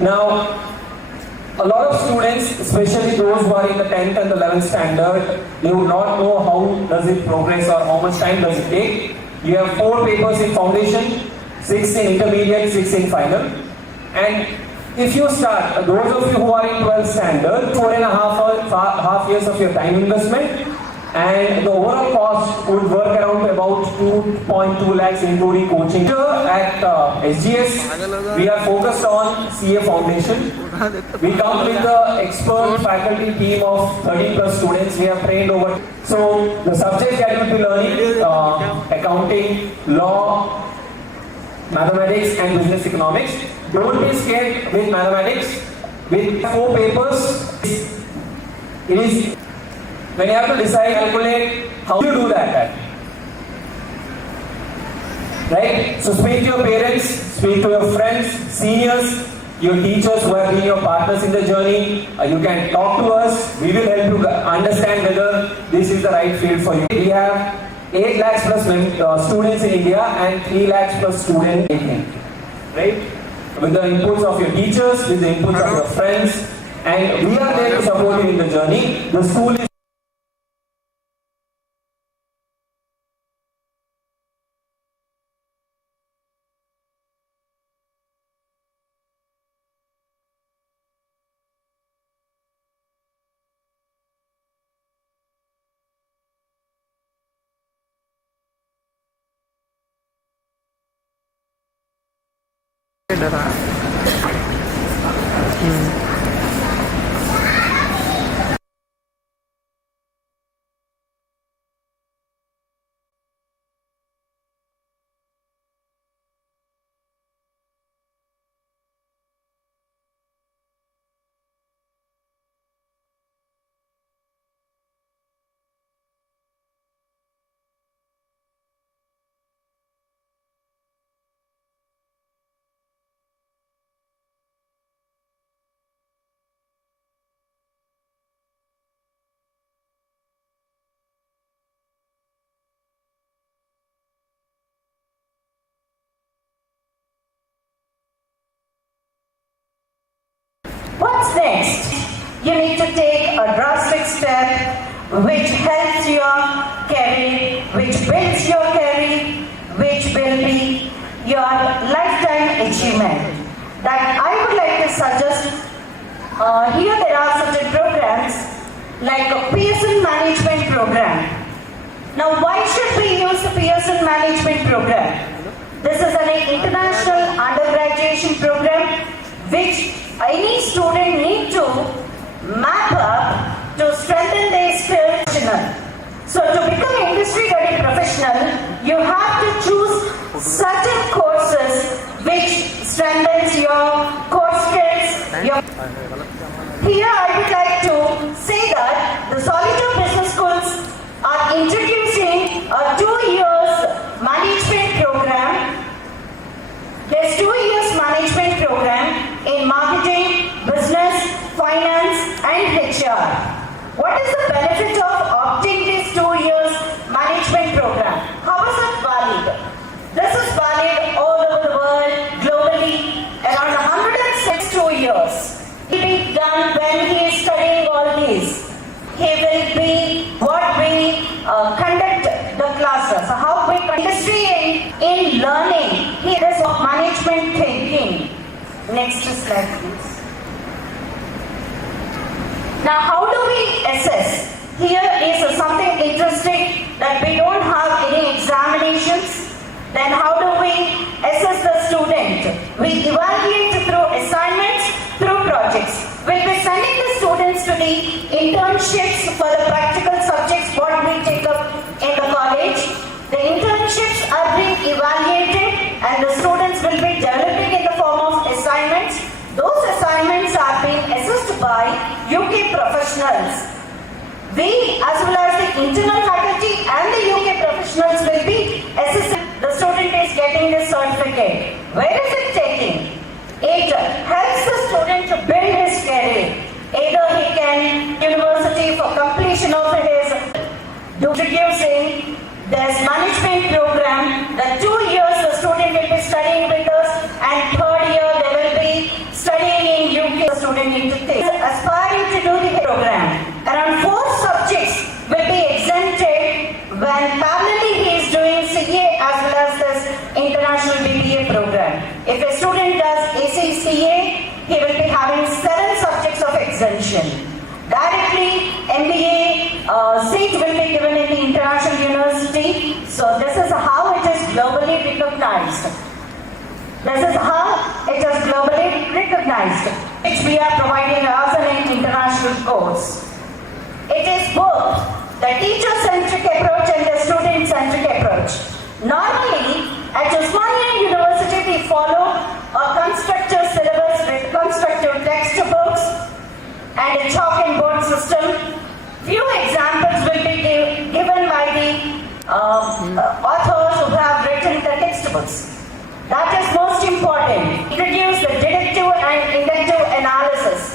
Now, a lot of students, especially those who are in the 10th and the 11th standard, they would not know how does it progress or how much time does it take. You have 4 papers in foundation, 6 in intermediate, 6 in final. And If you start, those of you who are in 12th standard, 4.5 years of your time investment, and the overall cost would work around about 2.2 lakhs including coaching. At SGS, we are focused on CA Foundation. We come with the expert faculty team of 30 plus students. We have trained over. So the subjects that you will be learning, accounting, law, mathematics and business economics. Don't be scared with mathematics. With 4 papers, it is when you have to decide, calculate, how you do that. Right? So speak to your parents, speak to your friends, seniors, your teachers who have been your partners in the journey. You can talk to us. We will help you understand whether this is the right field for you. We have 8 lakhs plus students in India and 3 lakhs plus students in India. Right? With the inputs of your teachers, with the inputs of your friends, and we are there to support you in the journey. The school is What's next? You need to take a drastic step which helps your career, which builds your career, which will be your lifetime achievement. That I would like to suggest, here there are certain programs like a Pearson Management Program. Now why should we use the Pearson Management Program? This is an international undergraduation program which any student need to map up to strengthen their skills. So to become industry ready professional, you have to choose certain courses which strengthens your core skills. Here I would like to say that the Solitaire Business Schools are introducing a 2 years management program. There's 2 years management program in marketing, business, finance and HR. What is the benefit of opting this 2 years management program? How is it valid? This is valid all over the world, globally, around 106 2 years. It will be done when he is studying all these. He will be what we conduct the classes, how we industry in learning. Here is management thinking. Next slide, please. Now, how do we assess? Here is something interesting that we don't have any examinations. Then how do we assess the student? We evaluate through assignments, through projects. We'll be sending the students to the internships for the practical subjects what we take up in the college. The internships are being evaluated and the students will be developing in the form of assignments. Those assignments are being assessed by UK professionals. We as well as the internal faculty and the UK professionals will be assessing. The student is getting this certificate. Where is it taking? It helps the student to build his career. Either he can university for completion of his introducing this management program. The 2 years the student will be studying with us and 3rd year they will be studying in UK. The student need to take. Aspiring to do the program. Around 4 subjects will be exempted when parallelly he is doing CA as well as this international BBA program. If a student does ACCA, he will admission. Directly, MBA seat will be given in the international university. So this is how it is globally recognized. This is how it is globally recognized, which we are providing as an international course. It is both the teacher-centric approach and the student-centric approach. Normally, at Osmania University, we follow a constructive syllabus with constructive textbooks and a chalk and board system. Few examples will be given by the authors who have written the textbooks. That is most important. Introduce the deductive and inductive analysis.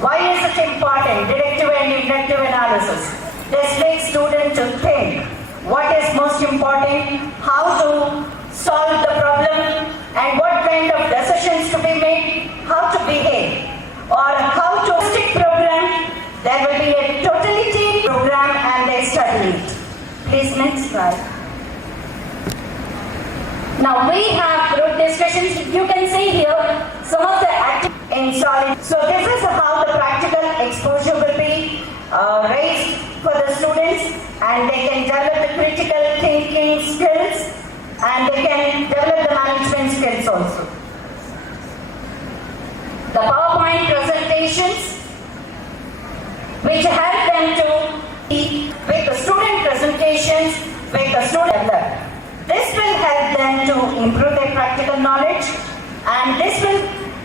Why is it important, deductive and inductive analysis? This makes students to think what is most important, how to solve the problem, and what kind of decisions to be made, how to behave, or how to stick program. There will be a totality program and they study it. Please next slide. Now we have group discussions. You can see here some of the activities in solid. So this is how the practical exposure will be raised for the students, and they can develop the critical thinking skills, and they can develop the management skills also. The PowerPoint presentations, which help them to with the student presentations, with the student develop. This will help them to improve their practical knowledge, and this will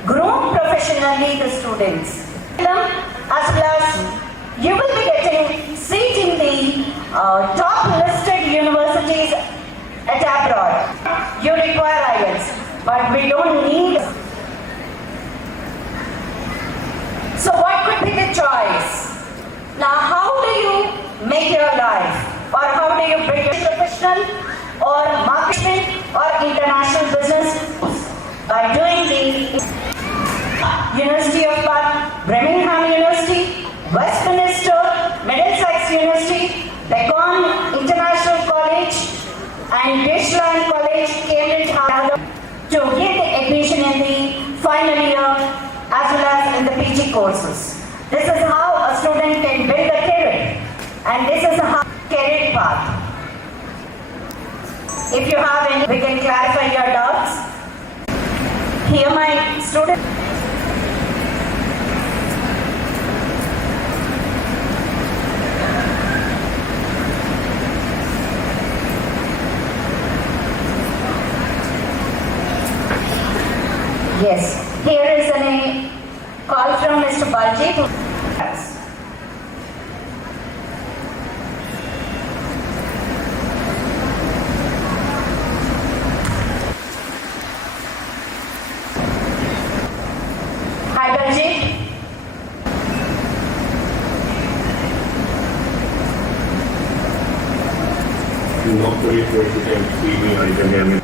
groom professionally the students. As well as you will be getting seat in the top listed universities at abroad. You require IELTS, but we don't need. So what could be the choice? Now how do you make your life, or how do you bring a professional or marketing or international business? By doing the University of Bath, Birmingham University, Westminster, Middlesex University, Bacon International College, and Dishland College, Cambridge, to get the admission in the final year as well as in the PG courses. This is how a student can build a career, and this is how career path. If you have any, we can clarify your doubts. Here my student. Yes, here is a call from Mr. Baljeet. Hi Baljeet. Not very sure if you can see me or you can hear me.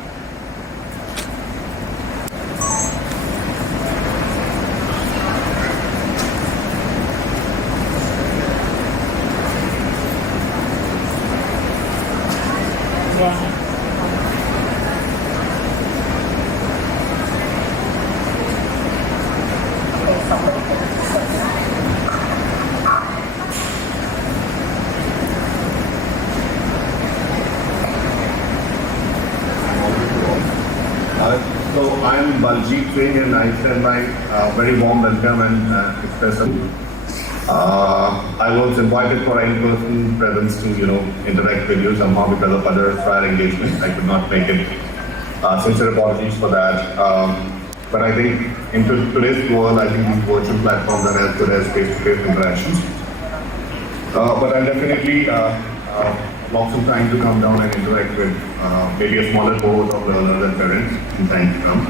So I'm Baljeet Singh, and I extend my very warm welcome and express I was invited for in-person presence to interact with you somehow because of other prior engagements. I could not make it. Sincere apologies for that. But I think in today's world, I think these virtual platforms are as good as face-to-face interactions. But I'll definitely block some time to come down and interact with maybe a smaller cohort of learners and parents in time to come.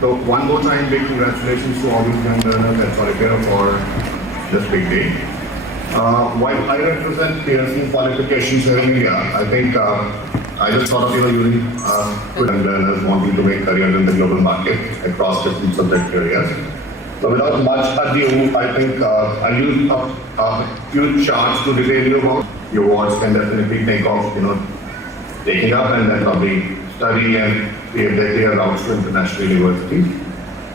So one more time, big congratulations to all these young learners at Solitaire for this big day. While I represent PhD qualifications here in India, I think I just thought of using young learners wanting to make careers in the global market across different subject areas. So without much ado, I think I'll use a few charts to detail you about your words can definitely take off, taking up and then probably study and create their routes to international universities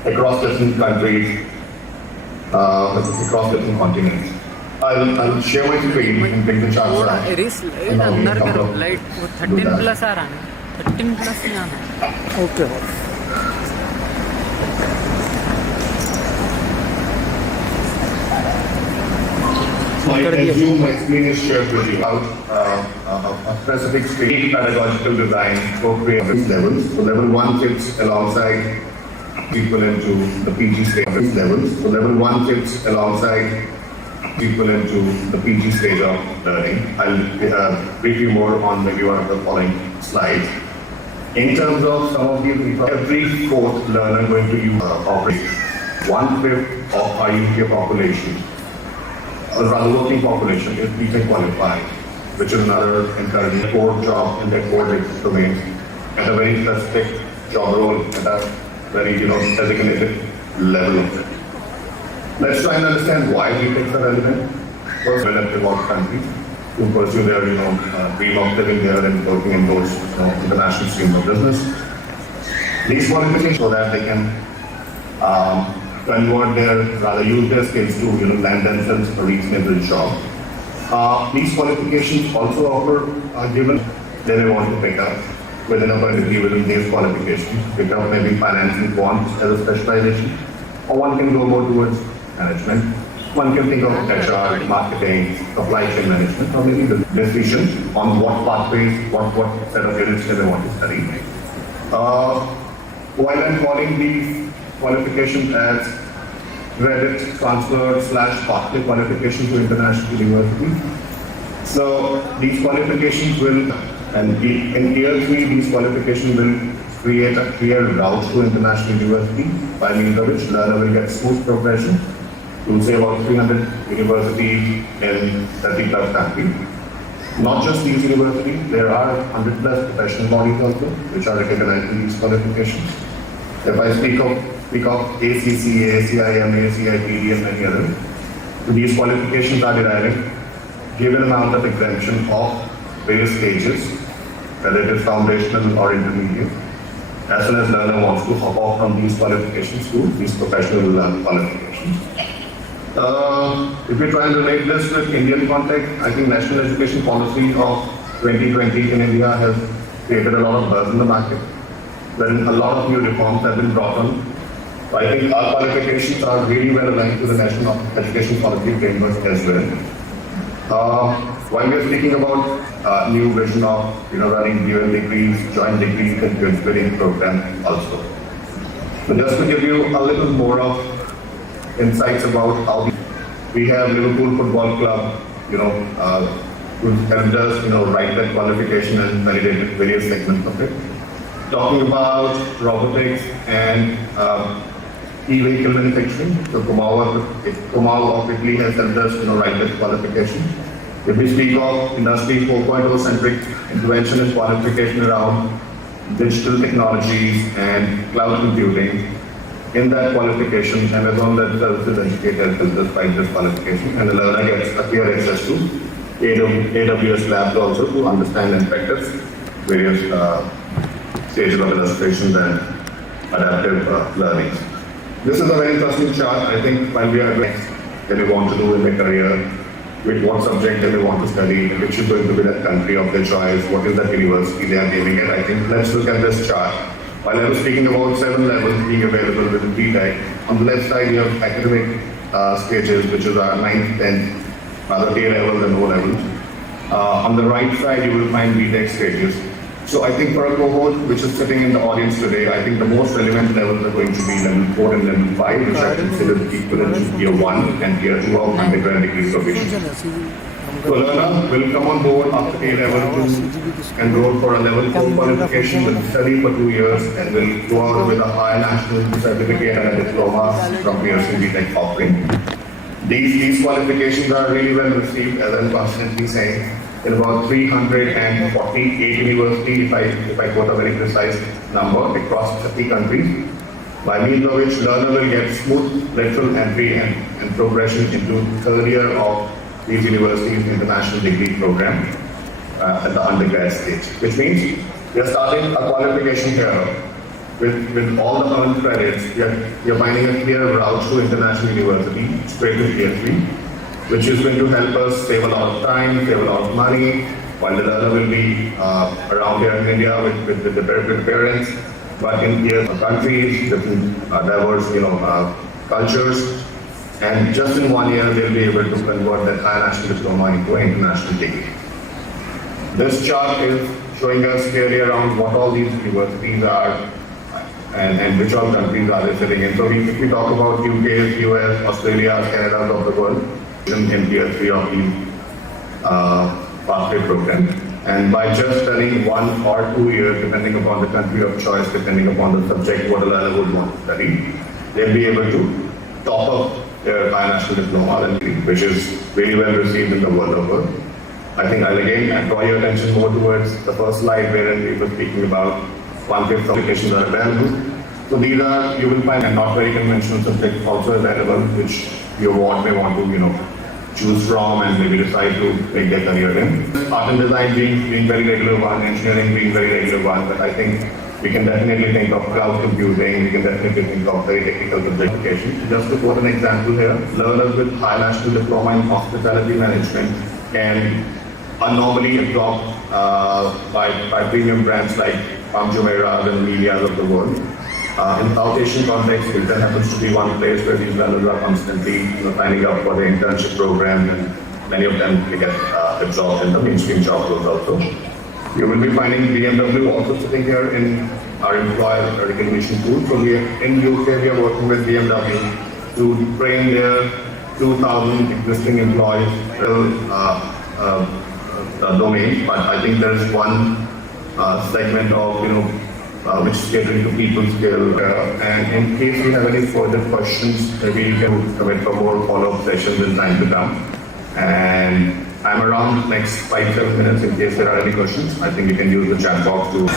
across different countries across different continents. I'll share my screen and bring the charts थोड़ा out. Eris light अंदर करो light वो 13 plus आ रहा है 13 plus नहीं आना okay So I assume my screen is shared with you about a specific screen pedagogical design for creative levels. So level 1 sits alongside equivalent to the PG stage levels. So level 1 sits alongside equivalent to the PG stage of learning. I'll brief you more on maybe one of the following slides. In terms of some of these, every fourth learner going to use operate 1/5 of our UK population, or rather working population, is BTech qualified, which is another encouraging core job in their core domains at a very specific job role at a very designated level of it. Let's try and understand why BTechs are relevant. First, when at developed countries to pursue their dream of living there and working in those international streams of business. These qualifications so that they can convert use their skills to land themselves a reasonable job. These qualifications also offer given they may want to pick up within a degree within these qualifications, pick up maybe financing bonds as a specialization, or one can go more towards management. One can think of HR, marketing, supply chain management, or maybe the decision on what pathways, what set of units they want to study. While I'm calling these qualifications as credit transfer / pathway qualification to international university. So these qualifications will, and in year 3, these qualifications will create a clear route to international university by means of which learner will get smooth progression to say about 300 universities in 30 plus countries. Not just these universities, there are 100 plus professional bodies also which are recognizing these qualifications. If I speak of ACCA, CIMA, CIPD and many others, so these qualifications are deriving given amount of exemption of various stages, whether it is foundational or intermediate, as soon as learner wants to hop off from these qualifications to these professional qualifications. If we try and relate this with Indian context, I think national education policy of 2020 in India has created a lot of buzz in the market, wherein a lot of new reforms have been brought on. So I think our qualifications are really well aligned to the national education policy framework as well. While we are speaking about new vision of running dual degrees, joint degrees, and grading program also. So just to give you a little more of insights about how we have Liverpool Football Club, who helped us, write that qualification and validated various segments of it. Talking about robotics and e-vehicle manufacturing, so Comau of Italy has helped us, write that qualification. If we speak of Industry 4.0 centric intervention and qualification around digital technologies and cloud computing, in that qualification, Amazon Web Services educator helps us write this qualification, and the learner gets a clear access to AWS labs also to understand and practice various stages of illustrations and adaptive learning. This is a very interesting chart. I think while we are next, when we want to do in their career, with what subject they want to study, which is going to be that country of their choice, what is that university they are giving it. I think let's look at this chart. While I was speaking about 7 levels being available within BTech, on the left side you have academic stages, which is our 9th, 10th, rather A levels and O levels. On the right side you will find BTech stages. So I think for a cohort which is sitting in the audience today, I think the most relevant levels are going to be level 4 and level 5, which are considered equivalent to year 1 and year 2 of undergrad degree provision. So learner will come on board after A level 2, enroll for a level 4 qualification, will study for 2 years and will go out with a higher national certificate and a diploma from Pearson BTech offering. These qualifications are really well received, as I'm constantly saying, in about 348 universities, if I quote a very precise number, across 30 countries, by means of which learner will get smooth lateral entry and progression into third year of these universities' international degree program at the undergrad stage, which means we are starting a qualification here with all the earned credits, you're finding a clear route to international university, straight to PhD, which is going to help us save a lot of time, save a lot of money, while the learner will be around here in India with the parents, but in different countries, different diverse cultures, and just in 1 year they'll be able to convert that higher national diploma into an international degree. This chart is showing us clearly around what all these universities are and which all countries are they sitting in. So if we talk about UK, US, Australia, Canada of the world, in tier 3 of these pathway programs. And by just studying 1 or 2 years, depending upon the country of choice, depending upon the subject what a learner would want to study, they'll be able to top up their binational diploma, which is very well received in the world over. I think I'll again draw your attention more towards the first slide wherein we were speaking about 1/5 applications are available. So these are, you will find, not very conventional subjects also available, which you may want to, choose from and maybe decide to make their career in. Art and design being very regular one, engineering being very regular one, but I think we can definitely think of cloud computing, we can definitely think of very technical subject application. Just to quote an example here, learners with high national diploma in hospitality management can normally absorbed by premium brands like Jumeirah and Medias of the world. In South Asian context, Hilton happens to be one place where these learners are constantly signing up for the internship program, and many of them get absorbed in the mainstream job roles also. You will be finding BMW also sitting here in our employer recognition pool. So in UK, we are working with BMW to train their 2,000 existing employees domain, but I think there is one segment of which is catering to people skill. And in case you have any further questions, maybe you can commit for more follow-up sessions in time to come. And I'm around next 5-7 minutes in case there are any questions. I think you can use the chat box to.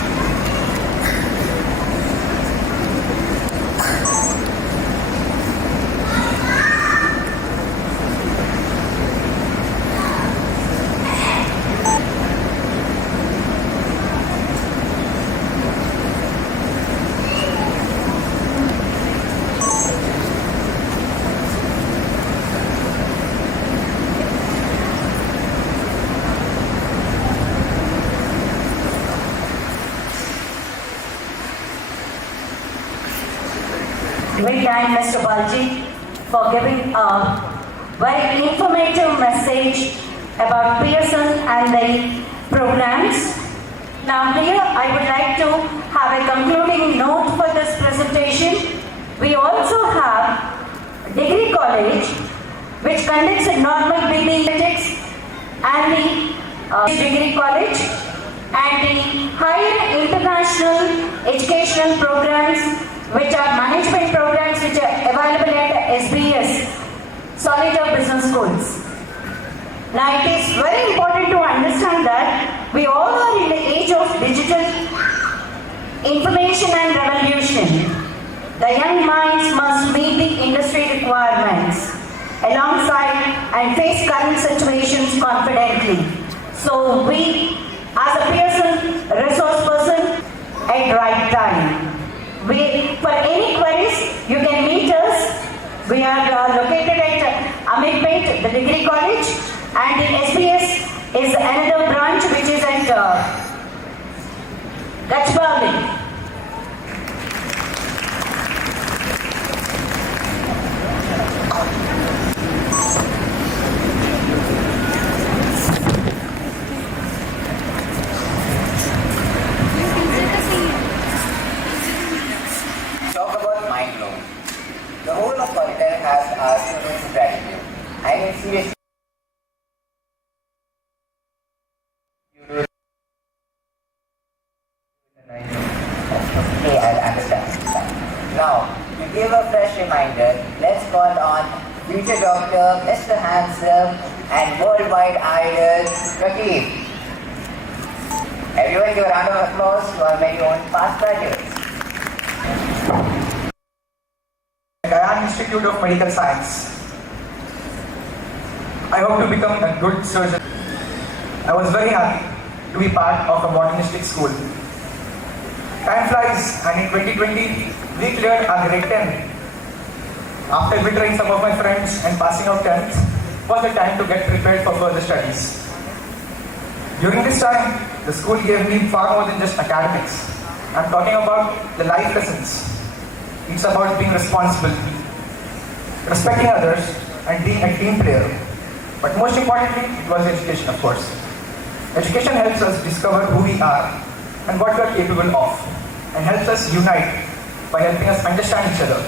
Great time, Mr. Balji, for giving a very informative message about Pearson and the programs. Now here I would like to have a concluding note for this presentation. We also have Degree College, which conducts a normal BB Analytics, and the Degree College, and the higher international educational programs, which are management programs which are available at SBS, SOLITAIRE Business Schools. Now it is very important to understand that we all are in the age of digital information and revolution. The young minds must meet the industry requirements alongside and face current situations confidently. So we, as a Pearson resource person, at right time. For any queries, you can meet us. We are located at Amirpet, the Degree College, and the SBS is another branch which is at Gachbowli. The whole of SOLITAIRE has our students' gratitude. I mean, seriously. Okay, I understand. Now, to give a fresh reminder, let's call on future doctor, Mr. Handsome, and worldwide idol, Rakib. Everyone give a round of applause to our very own past graduates. Gyan Institute of Medical Science. I hope to become a good surgeon. I was very happy to be part of a modernistic school. Time flies, and in 2020, we cleared our grade 10. After betraying some of my friends and passing out 10th, was the time to get prepared for further studies. During this time, the school gave me far more than just academics. I'm talking about the life lessons. It's about being responsible, respecting others, and being a team player. But most importantly, it was education, of course. Education helps us discover who we are and what we are capable of, and helps us unite by helping us understand each other.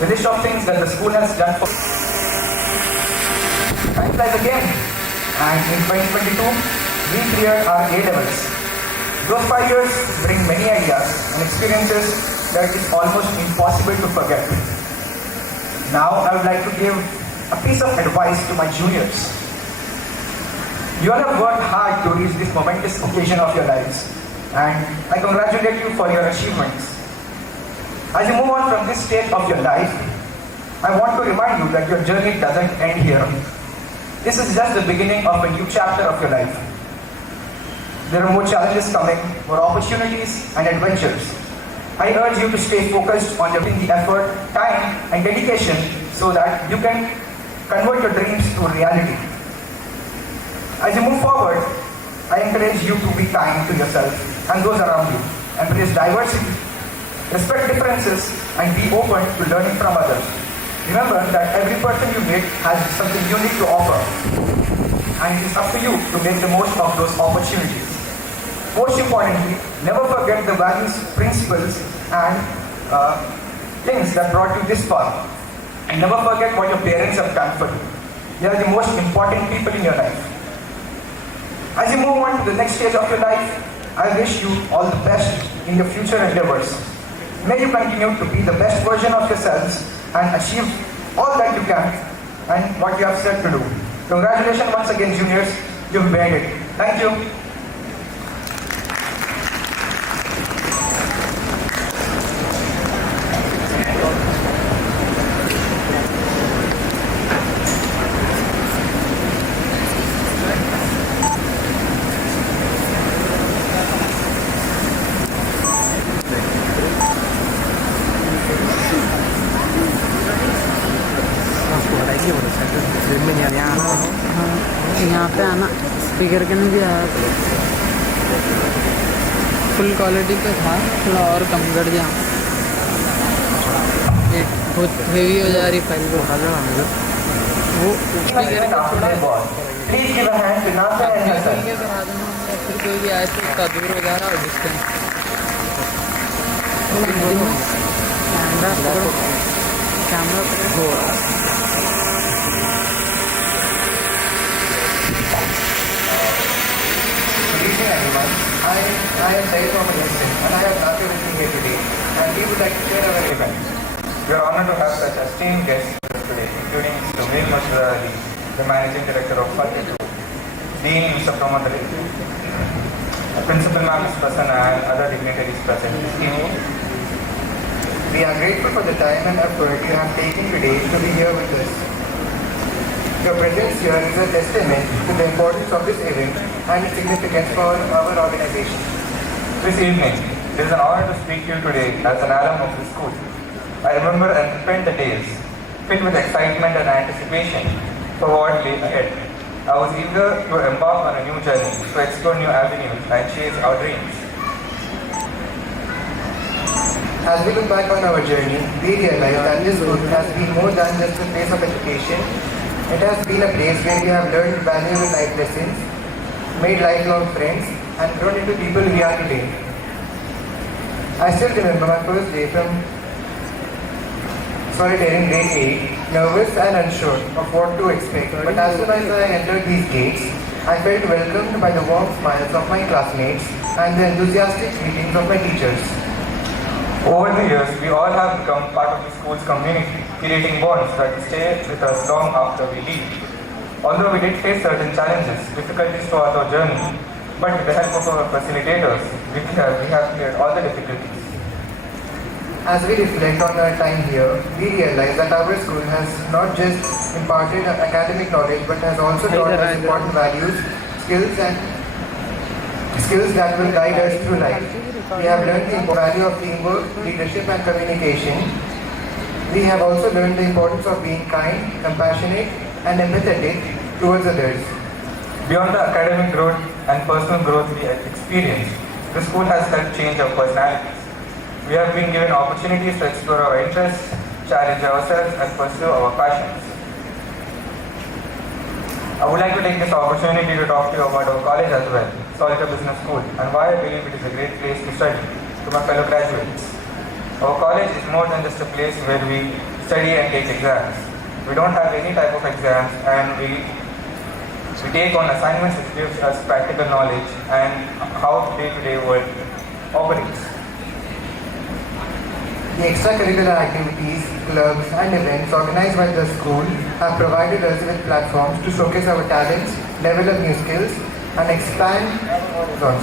The list of things that the school has done for time flies again, and in 2022, we cleared our A levels. Those 5 years bring many ideas and experiences that is almost impossible to forget. Now I would like to give a piece of advice to my juniors. You all have worked hard to reach this momentous occasion of your lives, and I congratulate you for your achievements. As you move on from this stage of your life, I want to remind you that your journey doesn't end here. This is just the beginning of a new chapter of your life. There are more challenges coming, more opportunities and adventures. I urge you to stay focused on putting the effort, time and dedication so that you can convert your dreams to reality. As you move forward, I encourage you to be kind to yourself and those around you. Embrace diversity, respect differences, and be open to learning from others. Remember that every person you meet has something unique to offer, and it is up to you to make the most of those opportunities. Most importantly, never forget the values, principles, and things that brought you this far. And never forget what your parents have done for you. They are the most important people in your life. As you move on to the next stage of your life, I wish you all the best in your future endeavors. May you continue to be the best version of yourselves and achieve all that you can and what you have set to do. Congratulations once again, juniors. You've made it. Thank you. यहाँ पे आना speaker के नहीं भी आया full quality पे था थोड़ा और कम कर दिया बहुत हेवी हो जा रही फाइल को वो स्पीकर का थोड़ा फिर कोई भी आए तो उसका दूर हो जा रहा और कैमरा हो Everyone, I am Dave from Houston, and I have Dr. with me here today, and we would like to share our event. We are honored to have such esteemed guests with us today, including Mr. Veer Masra Ali, the Managing Director of Fateh, Dean Mr. Pramod Ali, Principal Ma'am Ms. Prasanna, and other dignitaries present. We are grateful for the time and effort you have taken today to be here with us. Your presence here is a testament to the importance of this event and its significance for our organization. This evening, it is an honor to speak to you today as an alum of the school. I remember and spent the days filled with excitement and anticipation for what lay ahead. I was eager to embark on a new journey, to explore new avenues and chase our dreams. As we look back on our journey, we realize that this school has been more than just a place of education. It has been a place where we have learned valuable life lessons, made lifelong friends, and grown into people we are today. I still remember my first day from SOLITAIRE in grade 8, nervous and unsure of what to expect. But as soon as I entered these gates, I felt welcomed by the warm smiles of my classmates and the enthusiastic greetings of my teachers. Over the years, we all have become part of the school's community, creating bonds that stay with us long after we leave. Although we did face certain challenges, difficulties throughout our journey, but with the help of our facilitators, we have cleared all the difficulties. As we reflect on our time here, we realize that our school has not just imparted academic knowledge, but has also taught us important values, skills, and skills that will guide us through life. We have learned the value of teamwork, leadership and communication. We have also learned the importance of being kind, compassionate and empathetic towards others. Beyond the academic growth and personal growth we have experienced, the school has helped change our personalities. We have been given opportunities to explore our interests, challenge ourselves and pursue our passions. I would like to take this opportunity to talk to you about our college as well, Solitaire Business School, and why I believe it is a great place to study to my fellow graduates. Our college is more than just a place where we study and take exams. We don't have any type of exams, and we take on assignments which gives us practical knowledge and how day-to-day world operates. The extracurricular activities, clubs and events organized by the school have provided us with platforms to showcase our talents, develop new skills and expand horizons.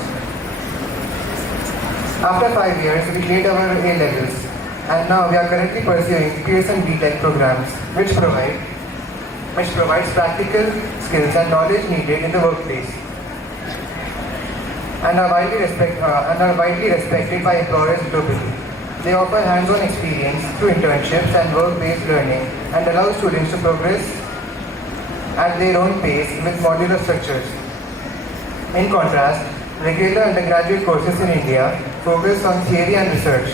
After 5 years, we cleared our A-levels and now we are currently pursuing Pearson B.Tech programs which provides practical skills and knowledge needed in the workplace and are widely respected by employers globally. They offer hands-on experience through internships and work-based learning and allow students to progress at their own pace with modular structures. In contrast, regular undergraduate courses in India focus on theory and research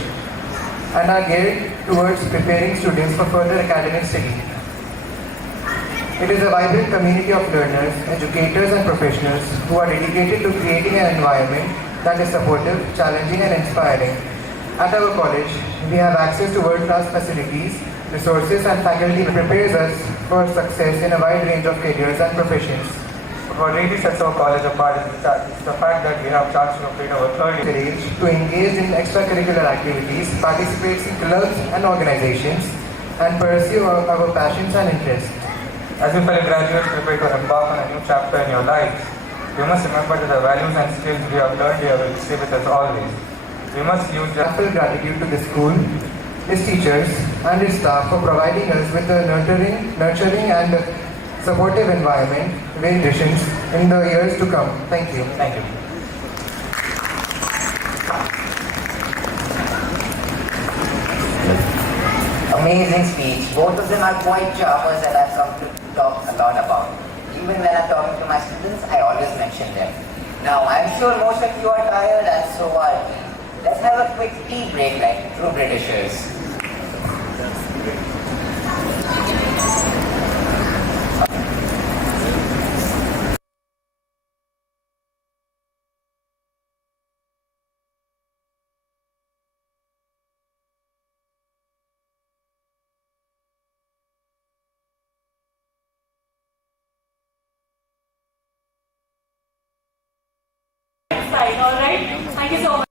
and are geared towards preparing students for further academic study. It is a vibrant community of learners, educators and professionals who are dedicated to creating an environment that is supportive, challenging and inspiring. At our college, we have access to world-class facilities, resources and faculty that prepares us for success in a wide range of careers and professions. What really sets our college apart is the fact that we have a chance to complete our third year. To engage in extracurricular activities, participate in clubs and organizations, and pursue our passions and interests. As you fellow graduates prepare to embark on a new chapter in your lives, you must remember that the values and skills we have learned here will stay with us always. We must use full gratitude to the school, its teachers, and its staff for providing us with a nurturing and supportive environment with visions in the years to come. Thank you. Thank you. Amazing speech. Both of them are quite charmers that I've come to talk a lot about. Even when I'm talking to my students, I always mention them. Now, I'm sure most of you are tired and so are we. Let's have a quick tea break like true Britishers. All right. Thank you so much.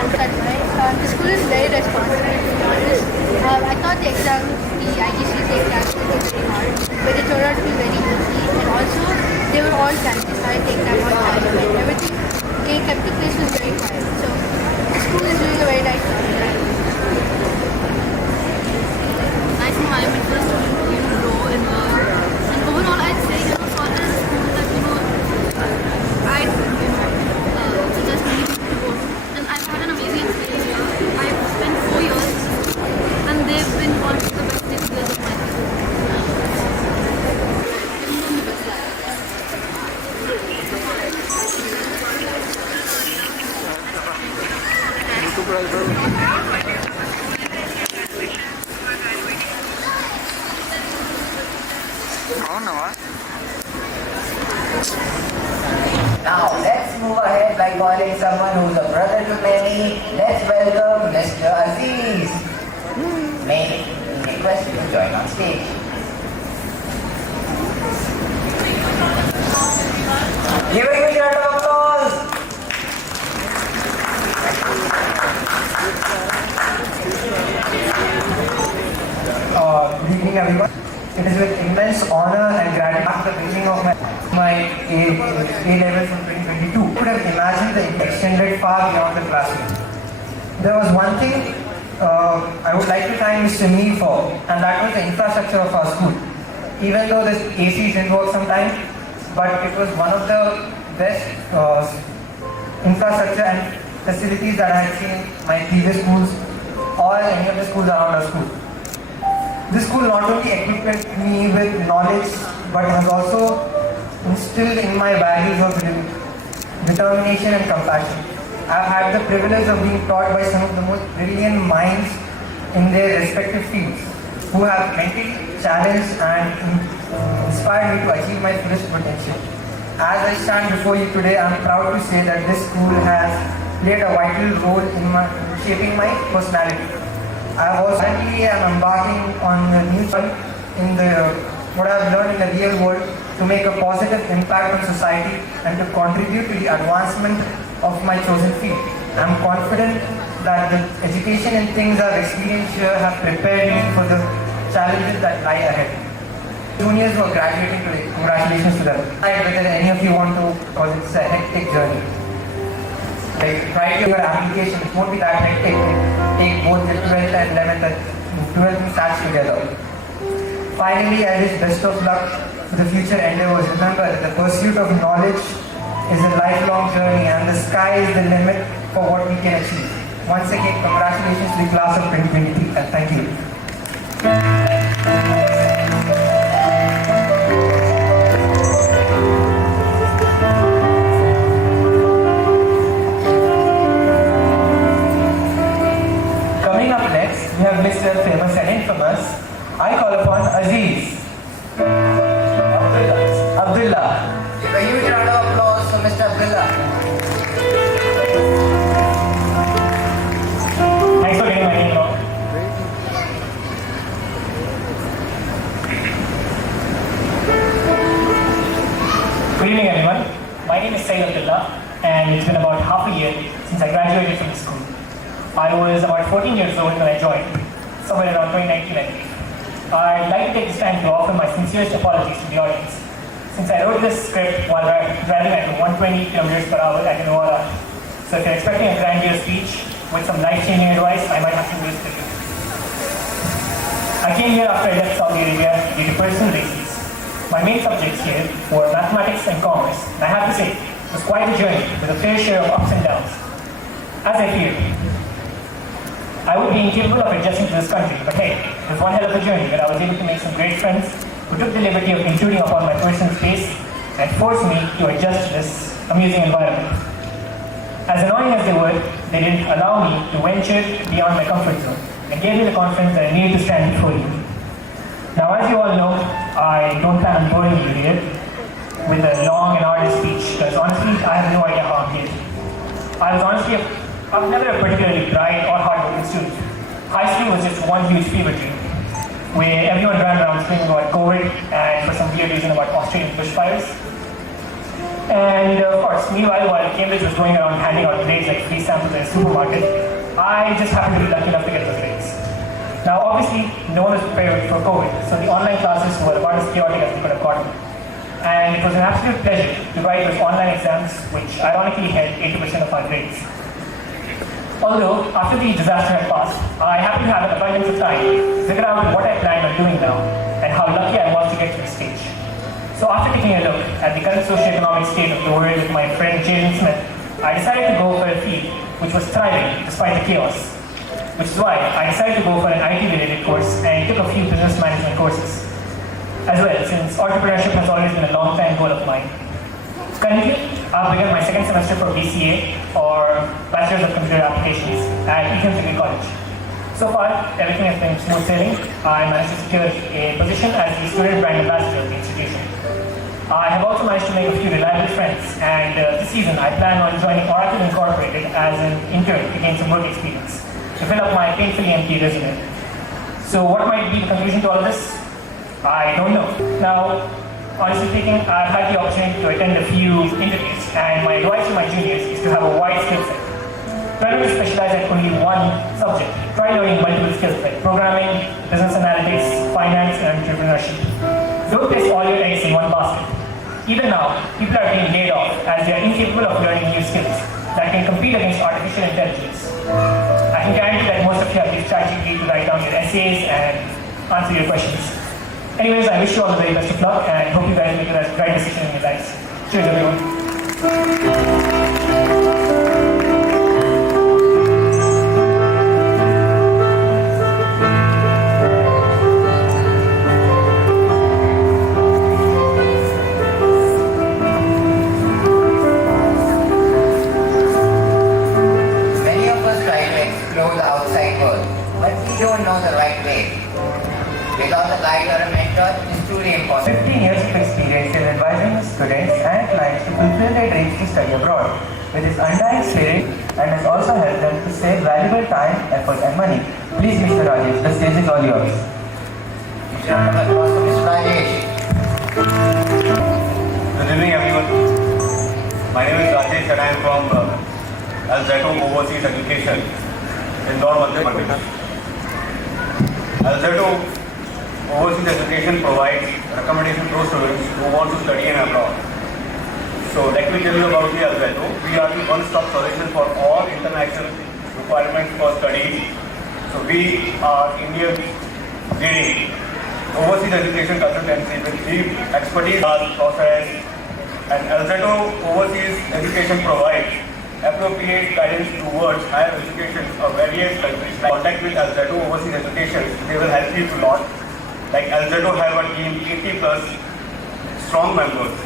concept, right? The school is very responsible, to be honest. I thought the exam, the IGCSE exam would be very hard, but it turned out to be very easy. And also, they were all satisfied, the exam on time, and everything. They kept the place was very quiet. So, the school is doing a very nice job. Nice environment for a student to grow and learn. And overall, I'd say, SOLITAIRE is a school that, I'd suggest many people to go to. And I've had an amazing experience here. I've spent 4 years, and they've been one of the best years of my life. Now let's move ahead by calling someone who's a brother to many. Let's welcome Mr. Aziz. May we request you to join on stage. Give a huge round of applause. Good evening, everyone. It is with immense honor and gratitude after the beginning of my A-level from 2022. I could have imagined the extended far beyond the classroom. There was one thing I would like to thank Mr. Mee for, and that was the infrastructure of our school. Even though this AC didn't work sometimes, but it was one of the best infrastructure and facilities that I had seen in my previous schools or any of the schools around our school. This school not only equipped me with knowledge, but has also instilled in my values of determination and compassion. I've had the privilege of being taught by some of the most brilliant minds in their respective fields, who have mentally challenged and inspired me to achieve my fullest potential. As I stand before you today, I'm proud to say that this school has played a vital role in shaping my personality. I was currently embarking on a new journey in what I've learned in the real world to make a positive impact on society and to contribute to the advancement of my chosen field. I'm confident that the education and things I've experienced here have prepared me for the challenges that lie ahead. Juniors who are graduating today, congratulations to them. Whether any of you want to, because it's a hectic journey. Like, write your application, it won't be that hectic. Take both the 12th and 11th and 12th stats together. Finally, I wish best of luck to the future endeavors. Remember, the pursuit of knowledge is a lifelong journey and the sky is the limit for what we can achieve. Once again, congratulations to the class of 2023 and thank you. Coming up next, we have Mr. Famous and Infamous. I call upon Aziz. Abdullah. Give a huge round of applause for Mr. Abdullah. Thanks for getting my name wrong. Good evening, everyone. My name is Abdullah, and it's been about half a year since I graduated from the school. I was about 14 years old when I joined, somewhere around 2019, I believe. I'd like to take this time to offer my sincerest apologies to the audience, since I wrote this script while driving at 120 km per hour at Innova. So if you're expecting a grandiose speech with some life-changing advice, I might have to lose to you. I came here after I left Saudi Arabia due to personal reasons. My main subjects here were mathematics and commerce, and I have to say, it was quite a journey with a fair share of ups and downs. As I feared, I would be incapable of adjusting to this country, but hey, it was one hell of a journey where I was able to make some great friends who took the liberty of intruding upon my personal space and forced me to adjust to this amusing environment. As annoying as they were, they didn't allow me to venture beyond my comfort zone and gave me the confidence that I needed to stand before you. Now, as you all know, I don't plan on boring you here with a long and arduous speech, because honestly, I have no idea how I'm here. I was never a particularly bright or hard-working student. High school was just one huge fever dream, where everyone ran around screaming about COVID and for some weird reason about Australian bushfires. And of course, course, meanwhile, while Cambridge was going around handing out grades like free samples in a supermarket, I just happened to be lucky enough to get those grades. Now, obviously, no one was prepared for COVID, so the online classes were about as chaotic as we could have gotten. And it was an absolute pleasure to write those online exams, which ironically had 80% of our grades. Although, after the disaster had passed, I happened to have an abundance of time to figure out what I planned on doing now, and how lucky I was to get to this stage. So after taking a look at the current socio-economic state of the world with my friend Jaden Smith, I decided to go for a field which was thriving despite the chaos. Which is why I decided to go for an IT-related course and took a few business management courses. As well, since entrepreneurship has always been a long-time goal of mine. Currently, I've begun my second semester for BCA, or Bachelor's of Computer Applications, at Eton Degree College. So far, everything has been smooth sailing. I managed to secure a position as the student brand ambassador of the institution. I have also managed to make a few reliable friends, and this season I plan on joining Oracle Incorporated as an intern to gain some work experience, to fill up my painfully empty resume. So what might be the conclusion to all of this? I don't know. Now, honestly speaking, I've had the opportunity to attend a few interviews, and my advice to my juniors is to have a wide skill set. Try not to specialize at only one subject. Try learning multiple skills like programming, business analytics, finance, and entrepreneurship. Don't place all your eggs in one basket. Even now, people are being laid off as they are incapable of learning new skills that can compete against artificial intelligence. I can guarantee that most of you have used ChatGPT to write down your essays and answer your questions. Anyways, I wish you all the very best of luck and hope you guys make the right decision in your lives. Cheers, everyone. Don't know the right way. Without a guide or a mentor, it's truly impossible. 15 years of experience in advising students and clients to fulfill their dreams to study abroad with his undying spirit, and has also helped them to save valuable time, effort and money. Please, Mr. Rajesh, the stage is all yours. Mr. Rajesh. Good evening, everyone. My name is Rajesh and I am from Alzeto Overseas Education in Madhya Pradesh. Alzeto Overseas Education provides recommendation to students who want to study in abroad. So let me tell you about the Alzeto. We are the one-stop solution for all international requirements for studies. So we are India's leading overseas education consultancy with deep expertise in process, and Alzeto Overseas Education provides appropriate guidance towards higher education of various countries. Contact with Alzeto Overseas Education, they will help you a lot. Like Alzeto have a team 80 plus strong members,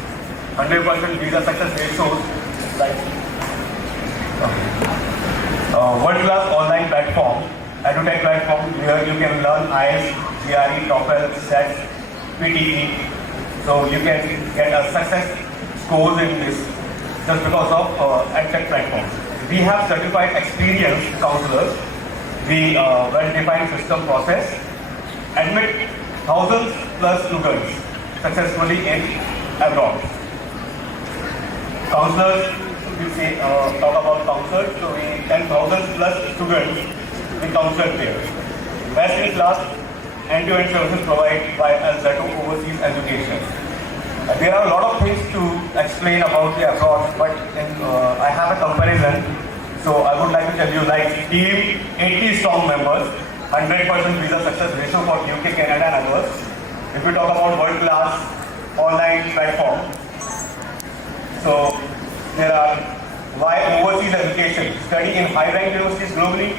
100% visa success ratios, like world-class online platform, EduTech platform where you can learn IELTS, GRE, TOEFL, SET, PTE. So you can get a success scores in this just because of EdTech platforms. We have certified experienced counselors. We well-defined system process, admit thousands plus students successfully in abroad. Counselors, we say, talk about counselors, so we 10,000 plus students we counsel there. Best in class end-to-end services provided by Alzeto Overseas Education. There are a lot of things to explain about the abroad, but I have a comparison. So I would like to tell you, like team 80 strong members, 100% visa success ratio for UK, Canada and others. If we talk about world-class online platform, so there are why overseas education, study in high-ranked universities globally,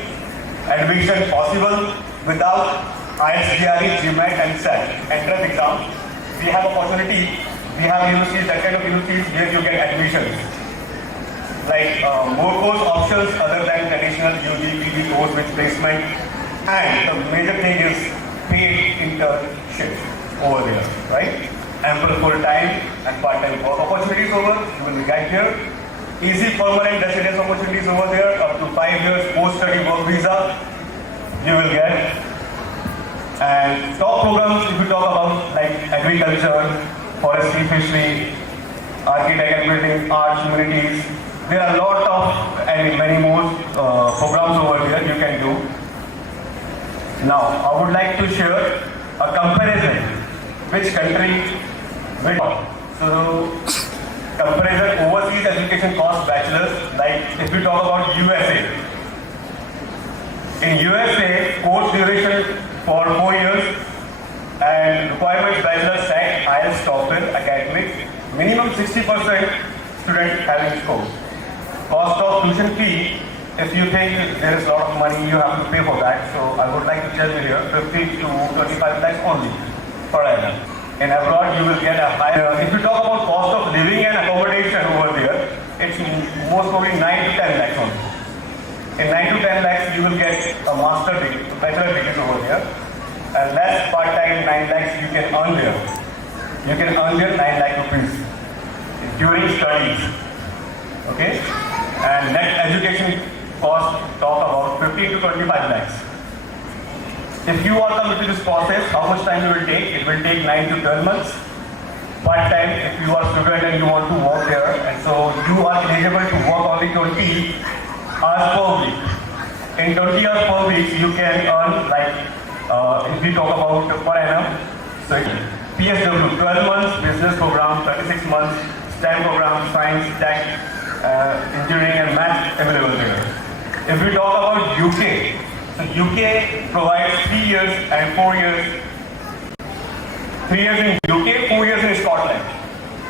admission possible without IELTS, GRE, GMAT and SET entrance exam. We have opportunity. We have universities, that kind of universities where you get admissions. Like more course options other than traditional UG, PG course with placement. And the major thing is paid internship over there, right? Ample full-time and part-time work opportunities over, you will get here. Easy permanent residence opportunities over there, up to 5 years post-study work visa, you will get. And top programs, if you talk about like agriculture, forestry, fishery, architect and building, arts, humanities. There are a lot of and many more programs over here you can do. Now, I would like to share a comparison which country will. So, comparison overseas education cost bachelor's, like if we talk about USA. In USA, course duration for 4 years and requirements bachelor's SAT, IELTS, TOEFL, academic, minimum 60% student having score. Cost of tuition fee, if you think there is a lot of money you have to pay for that, so I would like to tell you here, 50 to 25 lakhs only per annum. In abroad, you will get a higher. If you talk about cost of living and accommodation over there, it's most probably 9 to 10 lakhs only. In 9 to 10 lakhs, you will get a master degree, bachelor degree over here. And less part-time 9 lakhs you can earn there. You can earn there 9 lakh rupees during studies. Okay? And net education cost talk about 15 to 25 lakhs. If you are coming to this process, how much time it will take? It will take 9 to 12 months. Part-time, if you are student and you want to work there, and so you are eligible to work only 20 hours per week. In 20 hours per week, you can earn like, if we talk about per annum, so PSW, 12 months, business program, 36 months, STEM program, science, tech, engineering and math available there. If we talk about UK, so UK provides 3 years and 4 years. 3 years in UK, 4 years in Scotland.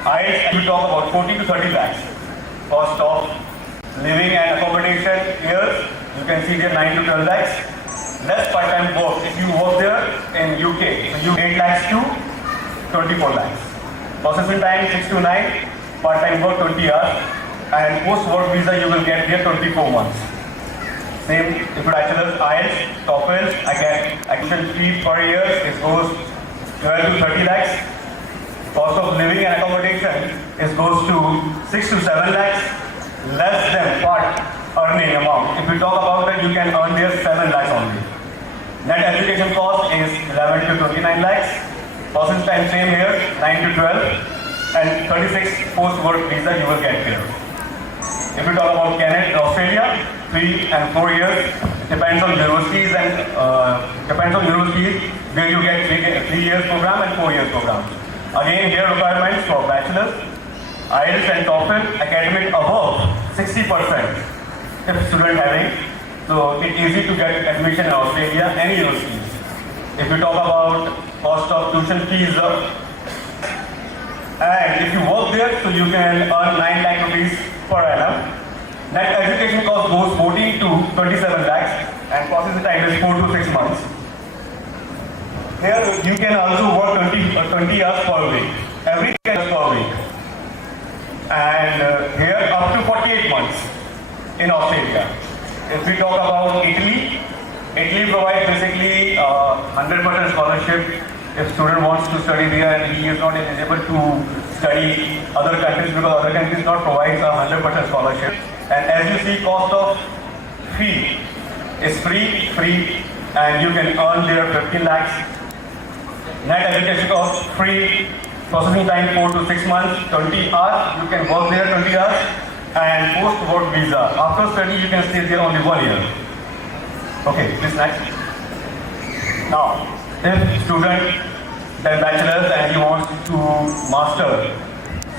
IELTS, you talk about 40 to 30 lakhs. Cost of living and accommodation years, you can see here 9 to 12 lakhs. Less part-time work. If you work there in UK, so you 8 lakhs to 24 lakhs. Processing time 6 to 9, part-time work 20 hours, and post-work visa you will get here 24 months. Same if you bachelor's, IELTS, TOEFL, acquisition fee per year it goes 12 to 30 lakhs. Cost of living and accommodation it goes to 6 to 7 lakhs, less than part earning amount. If we talk about it, you can earn there 7 lakhs only. Net education cost is 11 to 29 lakhs. Process time same here, 9 to 12, and 36 post-work visa you will get here. If we talk about Canada, Australia, 3 and 4 years, depends on universities where you get 3 years program and 4 years program. Again, here requirements for bachelor's, IELTS and TOEFL, academic above 60% if student having. So it's easy to get admission in Australia, any universities. If you talk about cost of tuition fees, and if you work there, so you can earn 9 lakh rupees per annum. Net education cost goes 14 to 27 lakhs, and processing time is 4 to 6 months. Here you can also work 20 hours per week, every hours per week. And here up to 48 months in Australia. If we talk about Italy, Italy provides basically 100% scholarship if student wants to study there and he is not eligible to study other countries because other countries not provides a 100% scholarship. And as you see, cost of fee is free, and you can earn there 15 lakhs. Net education cost free, processing time 4 to 6 months, 20 hours, you can work there 20 hours, and post-work visa. After study, you can stay there only 1 year. Okay, this next. Now, if student does bachelor's and he wants to master,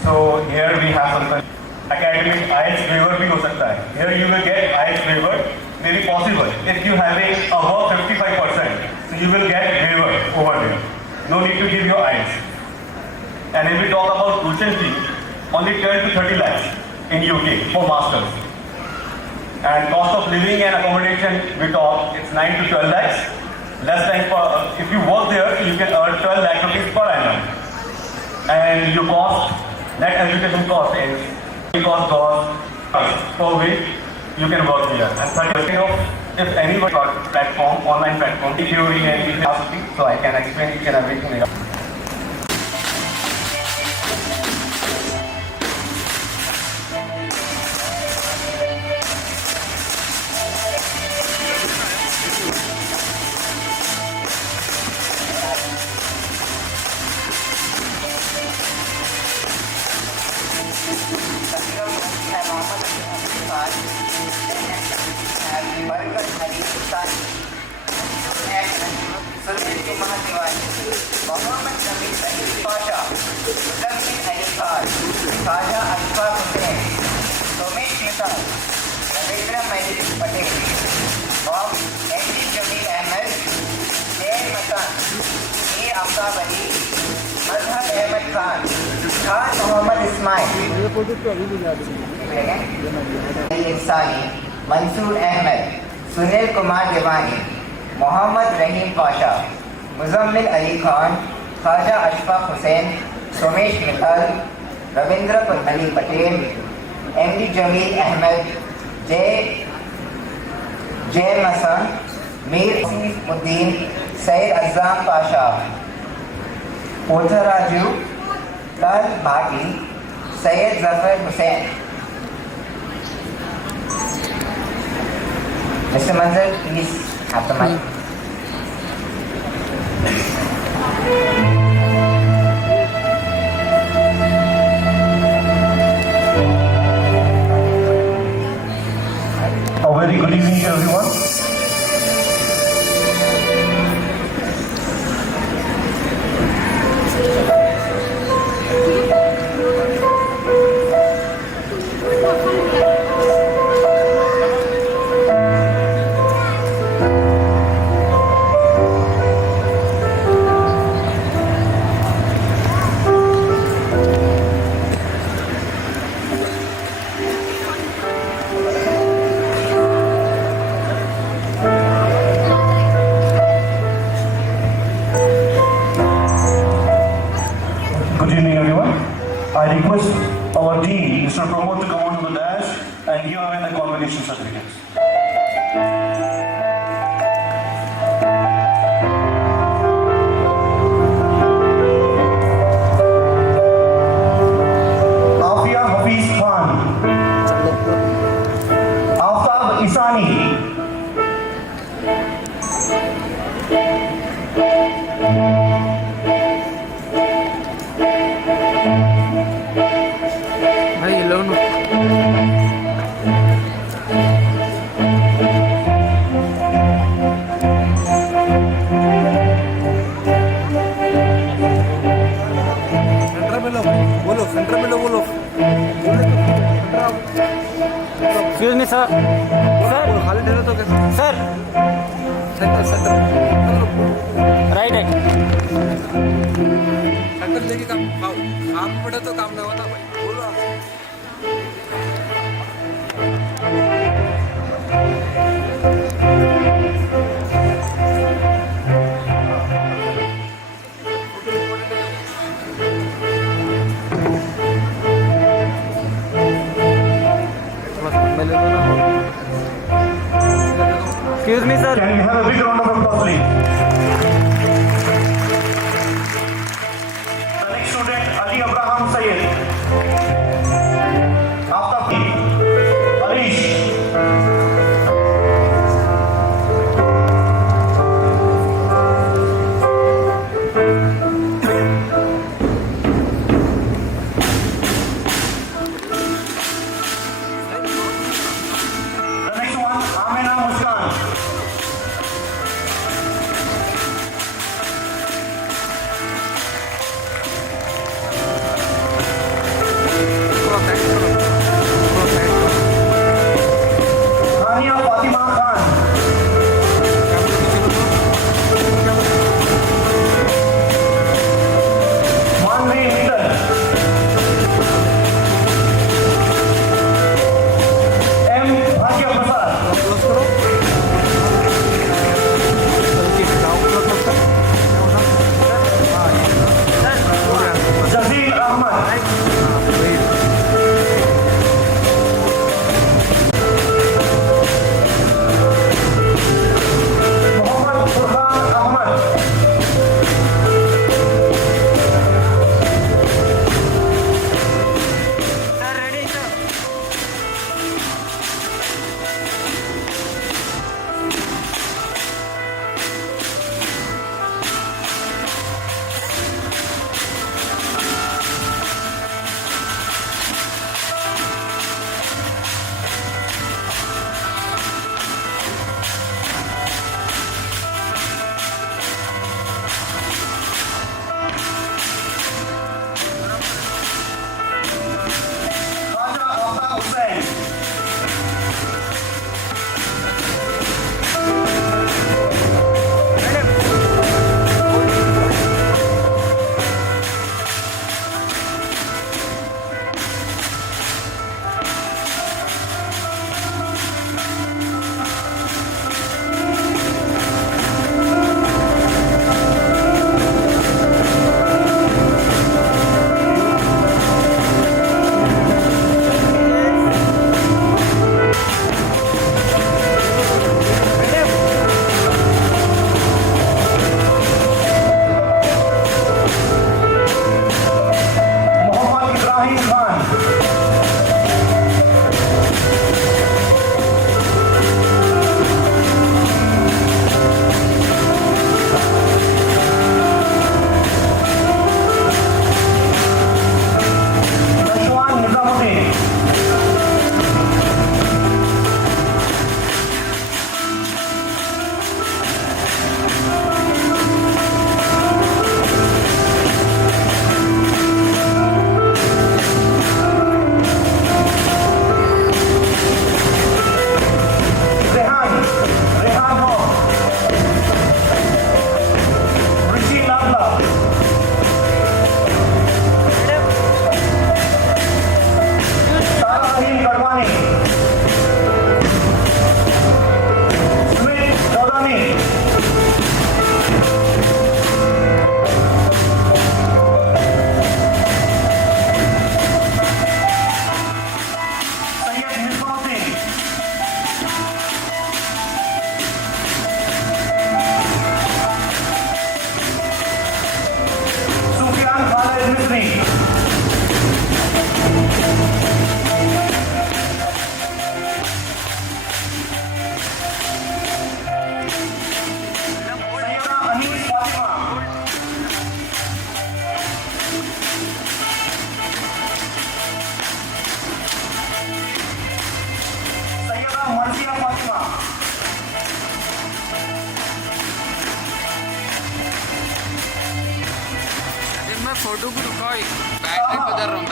so here we have some academic IELTS waiver bhi ho sakta hai. Here you will get IELTS waiver, very possible. If you having above 55%, so you will get waiver over there. No need to give your IELTS. And if we talk about tuition fee, only 12 to 30 lakhs in UK for masters. And cost of living and accommodation, we talk, it's 9 to 12 lakhs. Less than if you work there, you can earn 12 lakh rupees per annum. And your cost, net education cost is cost per week, you can work here. And 30% of if anyone got platform, online platform, theory and philosophy, so I can explain each and everything. Mohammed Nabi Pasha, Muzammil Ali Khan, Khaja Ashfaq Hussain, Somesh Mithal, Ravindra Malik Patel, Bob M.D. Jamil Ahmed, Jain Matan, Mir Aftab Ali, Mazhar Ahmed Khan, Khan Muhammad Ismail, Insani, Mansoor Ahmed, Sunil Kumar Devani, Muhammad Rahim Pasha, Muzammil Ali Khan, Khaja Ashfaq Hussain, Somesh Mithal, Ravindra Ali Patel, M.D. Jamil Ahmed, J. Masan, Mir Uddin, Syed Azam Pasha, Potha Raju, Lal Bhati, Syed Zafar Hussain. Mr. Manzar, please have the mic. A very good evening to everyone. Good evening, everyone. I request our dean, Mr. Pramod, to come onto the dash and give away the convocation certificates. Afia Hafiz Khan, Aftab Isani, भाई लो ना centre में लो बोलो excuse me sir खाली ठहरो तो sir centre right right centre लेके काम पड़े तो काम ना होता भाई बोलो आप Excuse me, sir. Can we have a big round of applause, please? The next student, Ali Abraham Syed. Aftab Harish. The next one, Amina Muskan. रुको बैटरी बदल रहा हूँ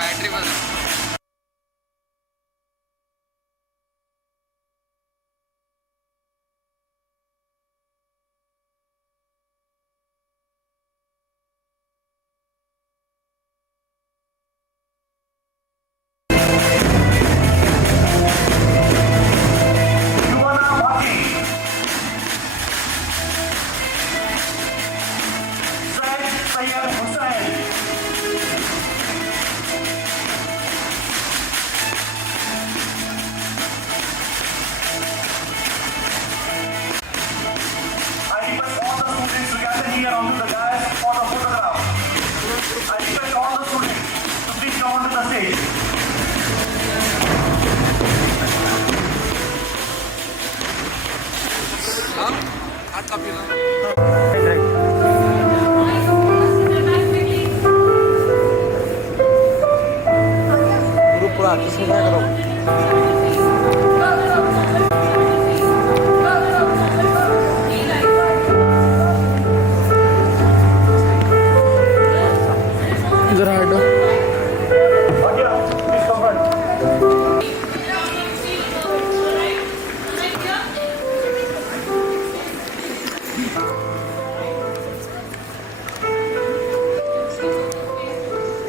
इधर हटो।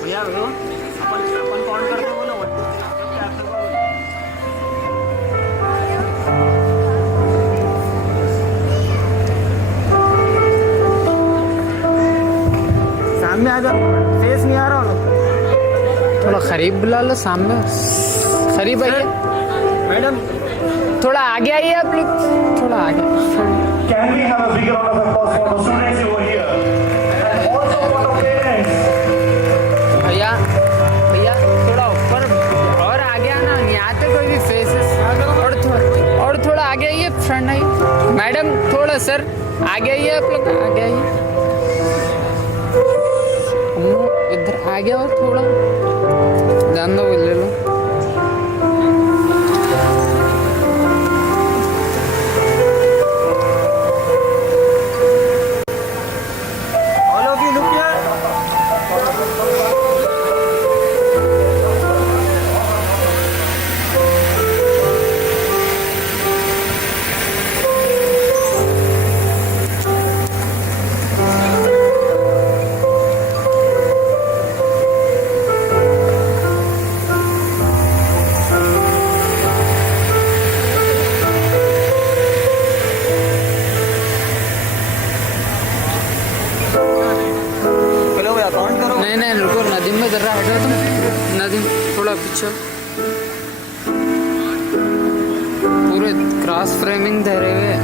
भैया अपन कौन करते हो ना सामने आ जाओ, फेस नहीं आ रहा हूँ। थोड़ा करीब बुला लो सामने। करीब आइए मैडम, थोड़ा आगे आइए आप लोग, थोड़ा आगे। Can we have a big round of applause for the students over here? And also for the parents. भैया थोड़ा ऊपर और आगे आना, नहीं आते कोई भी फेसेस। और थोड़ा आगे आइए, फ्रंट आइए। मैडम थोड़ा सर आगे आइए, आप लोग आगे आइए। इधर आगे और थोड़ा ध्यान दो, ले लो। All of you look here. नहीं रुको, नदीम में जरा हटो तुम। नदीम थोड़ा पीछे, पूरे क्रॉस फ्रेमिंग धरे हुए।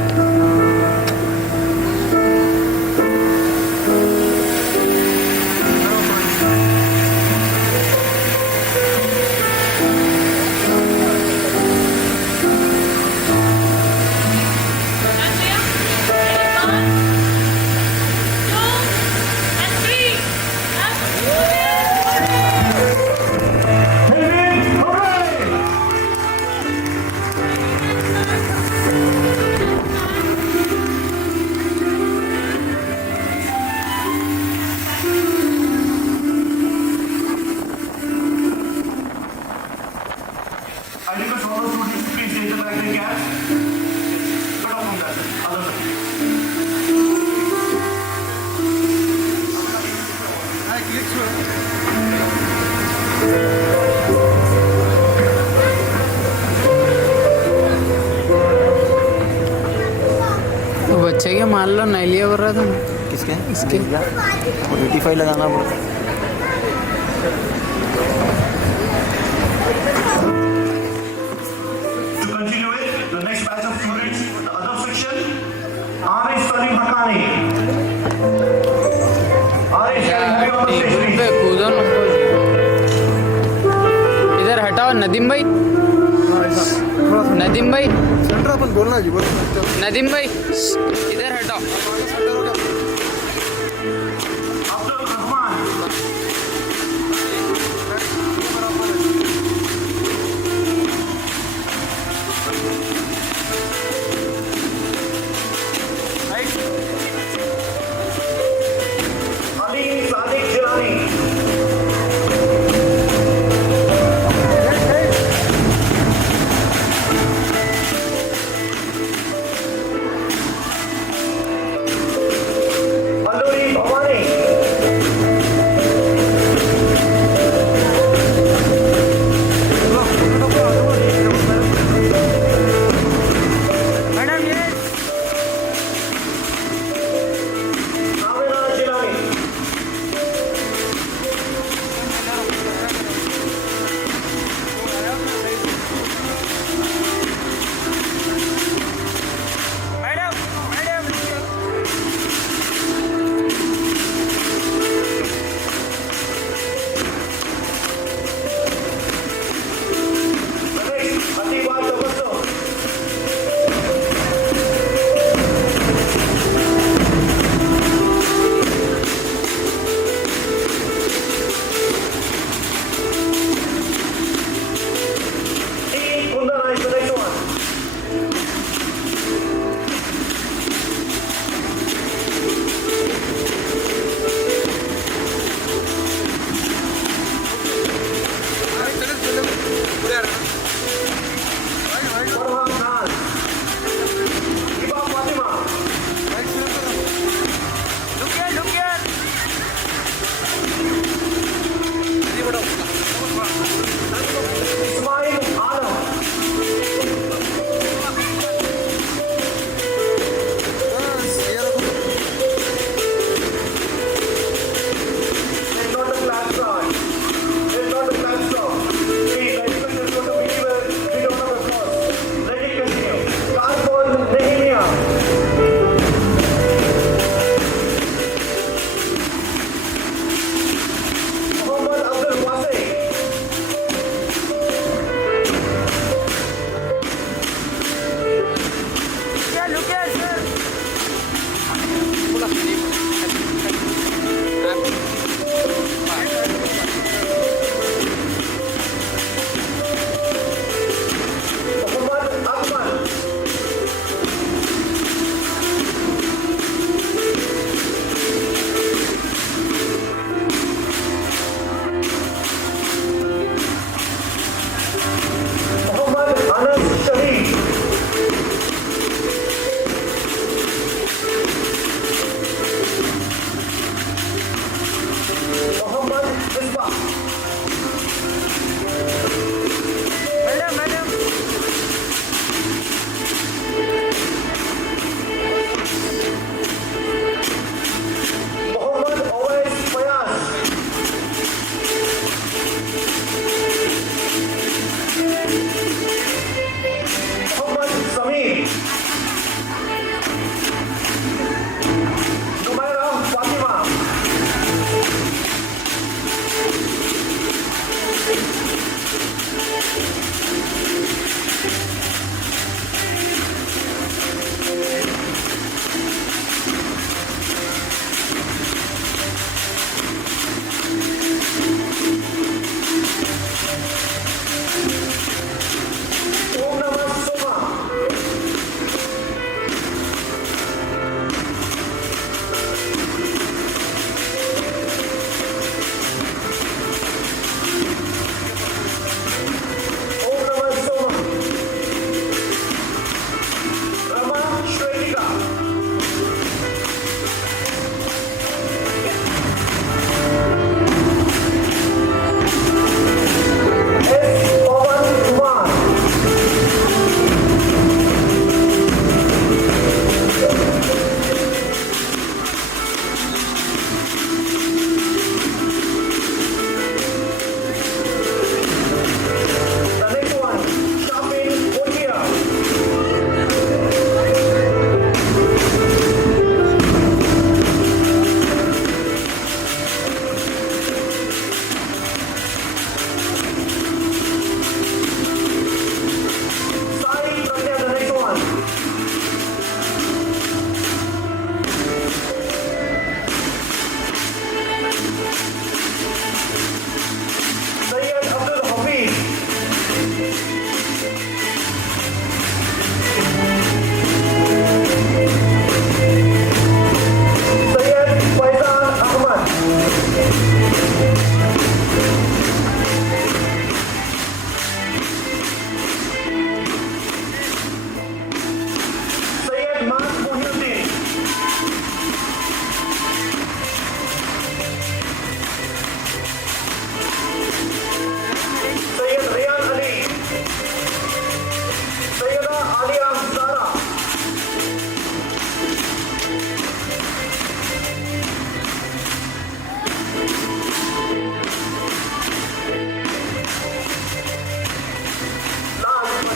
I request all the students to please take the back their caps. Put off from that, other side. तो बच्चे के मान लो नहीं लिया कर रहा था। किसके? इसके 85 लगाना पड़ता। Continue with the next batch of students, the other section. Arish Salim Hakani. Arish, can you be on the stage, please? कूदो ना। इधर हटाओ नदीम भाई। नदीम भाई सेंटर अपन बोलना जी, बोल। नदीम भाई इधर हटाओ। Ali Sadiq Jilani.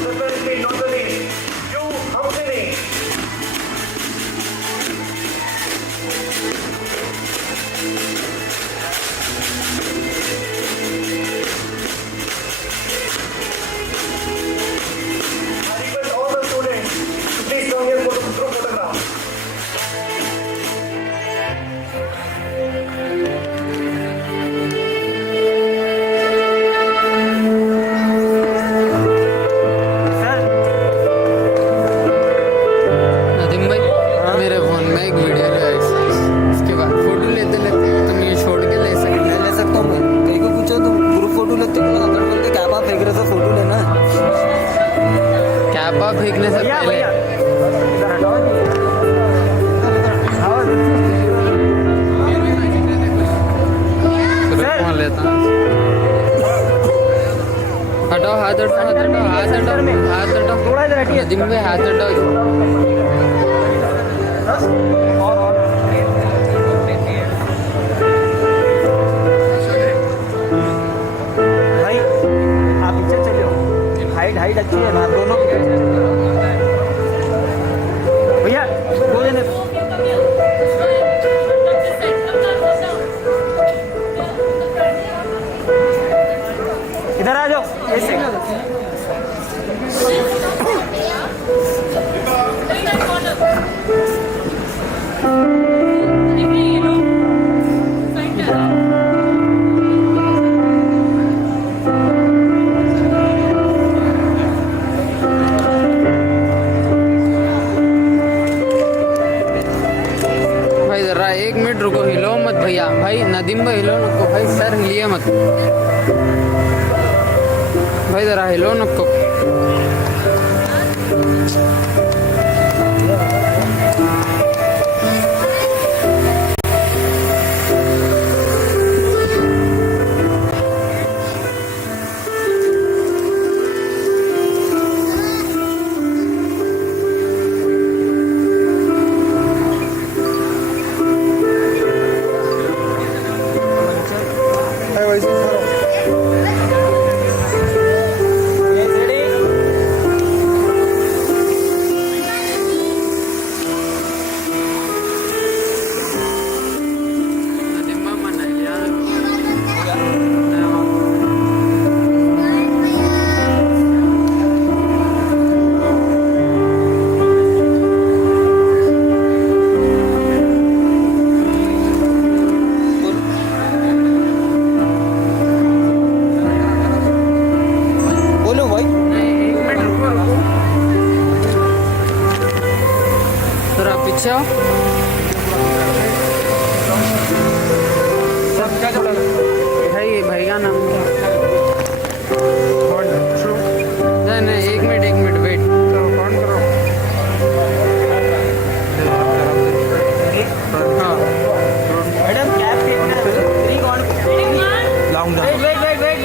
definitely not the least, you Athidi. I request all the students to please come here for the group photograph. Nadeem भाई मेरे फोन में एक वीडियो है इसके बाद फोटो लेते लेते तुम ये छोड़ के ले सकता हूँ कहीं को पूछो तुम ग्रुप फोटो लेते हो ना अगर बोलते कैपा फेंक रहे तो फोटो लेना है कैपा फेंकने से पहले लेता हूँ हटाओ हाथ हटाओ नदीम भाई हाथ हटाओ भाई आप पीछे चले हो हाइट अच्छी है ना दोनों भैया दो जने इधर आ जाओ ऐसे भाई जरा 1 मिनट रुको हिलो मत भैया भाई नदीम भाई हिलो नको भाई सर हिलिए मत भाई जरा हिलो नको पीछे आओ भाई भाई का नाम नहीं 1 minute wait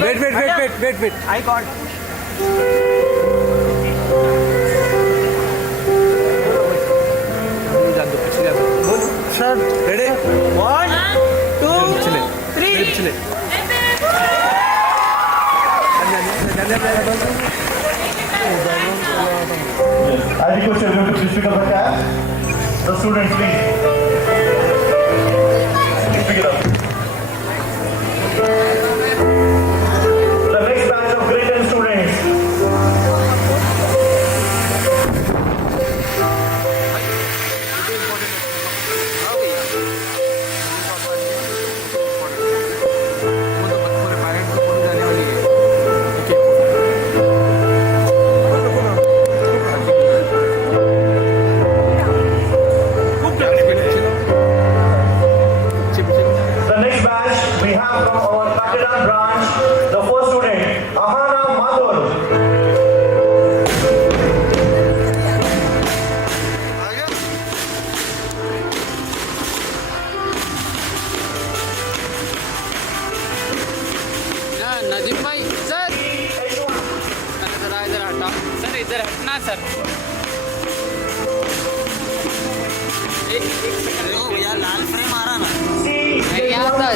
madam cap wait I can't sir ready 1 2 3 I request everyone to please pick up the cap. The students, please. Please pick it up. The next batch of grade 10 students. The next batch we have from our Pakistan branch, the first student, Ahana Mathur. Nadeem भाई sir इधर हटा sir इधर हटना sir एक second भैया लाल frame आ रहा ना नहीं आता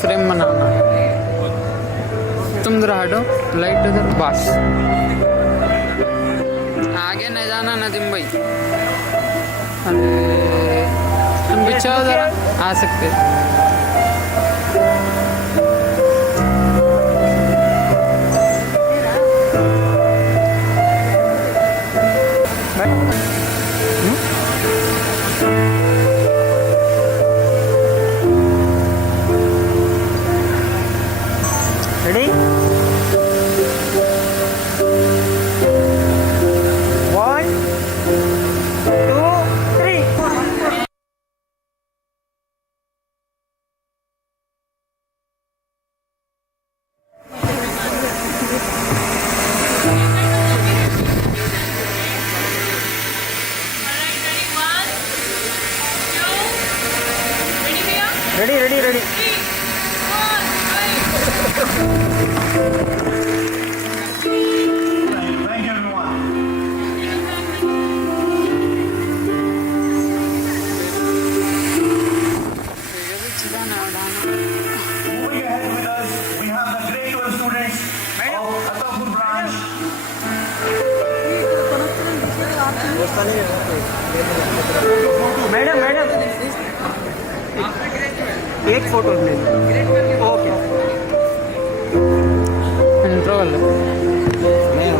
फ्रेम बनाना है। तुम इधर हटो, लाइट इधर, बस आगे नहीं जाना नदीम भाई। अरे तुम बिछाओ जरा, आ सकते। Ready? 1, 2, 3. Ready. Thank you, everyone. Moving ahead with us, we have the grade 12 students of Athidi branch. Madam एक फोटो ले लो। ओके इंटरवल नहीं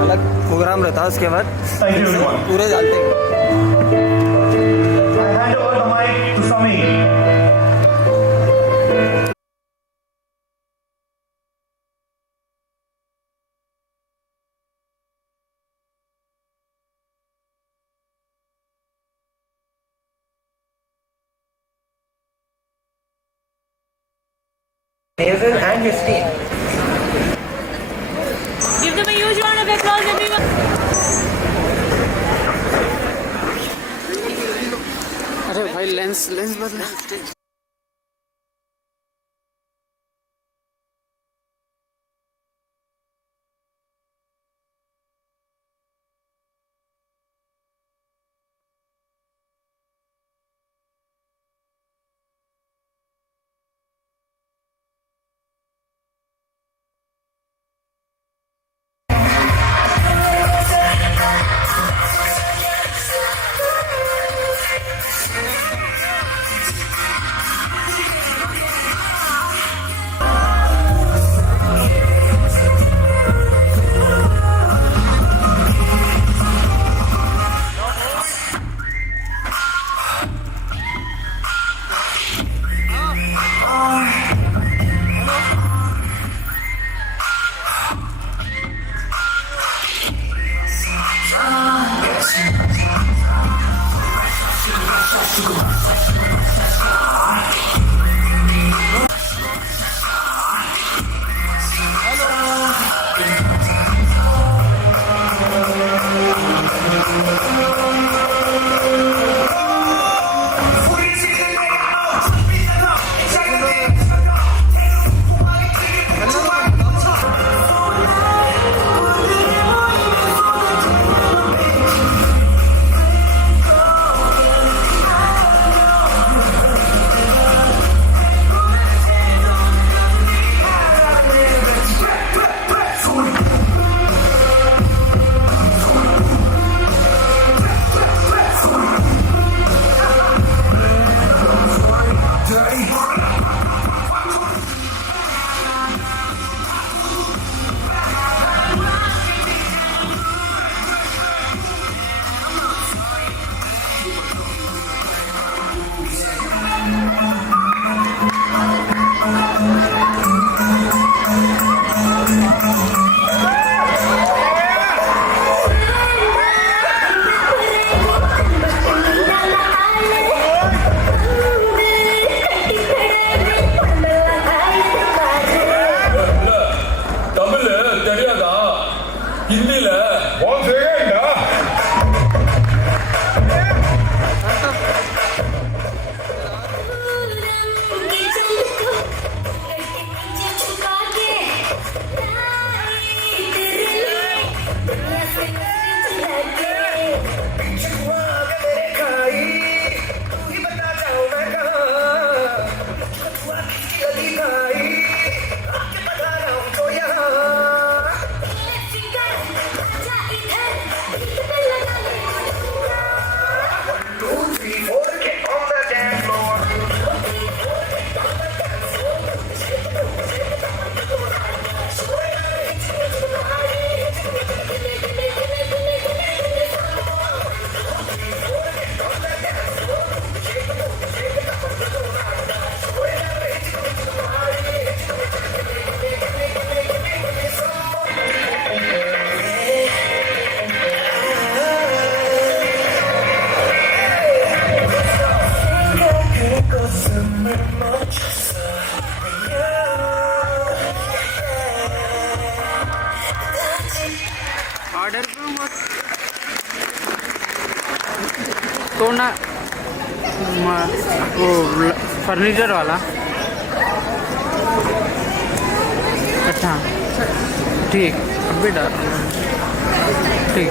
अलग प्रोग्राम रहता है उसके बाद Thank you, everyone. पूरे डालते हैं। I hand over the mic to Sami. Hazel and his team. Give them a huge round of applause, everyone. अरे भाई लेंस बदला। तो ना वो फर्नीचर वाला। अच्छा ठीक, अभी डाल ठीक।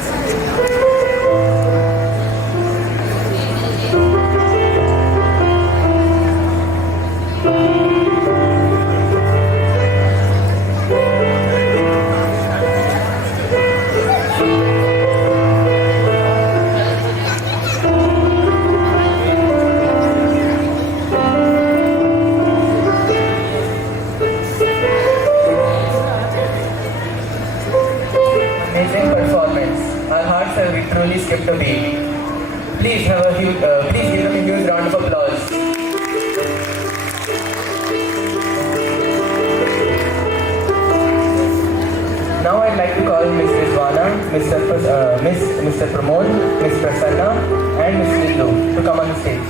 Amazing performance. Our hearts have literally skipped a beat. Please give them a huge round of applause. Now I'd like to call Ms. Rizwana, Mr. Pramod, Ms. Prasanna, and Ms. Lindu to come on the stage.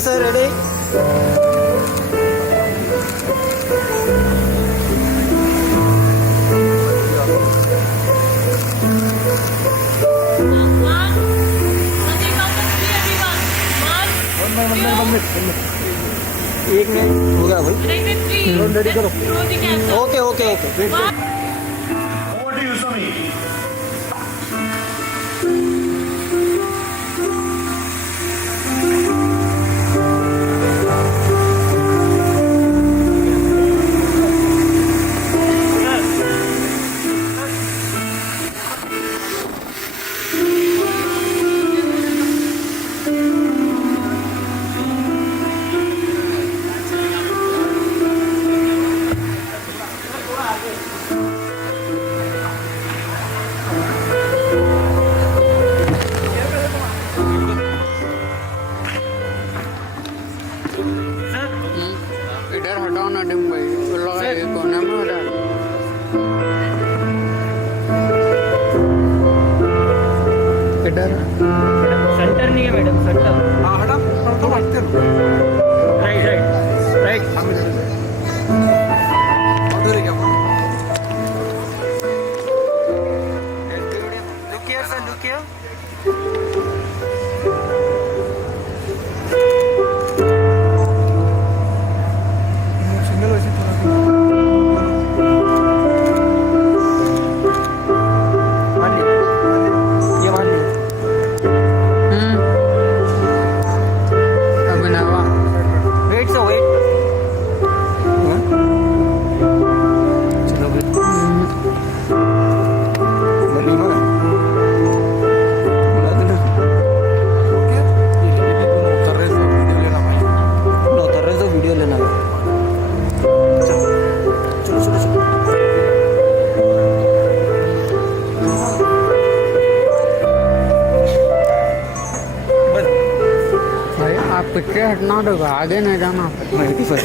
sir, ready? एक minute हो गया भाई, ready करो। Okay okay okay. Over to you, Sumi. इधर हटाओ ना dim भाई, कोने में हटा। इधर सेंटर नहीं है मैडम, सेंटर। हाँ हटा, तो हटते रहो। Right right right. उधर ही क्या बात? Look here sir, look here. Signal वैसे थोड़ा मान लिया, ये मान लिया। अभिनवा वेट सो वेट। चलो बनी ना, बुला देना। ओके, ये उतर रहे तो वीडियो लेना भाई, उतर रहे तो वीडियो लेना। चलो चलो चलो। भाई आप पीछे हटना तो आगे नहीं जाना। माहिती पर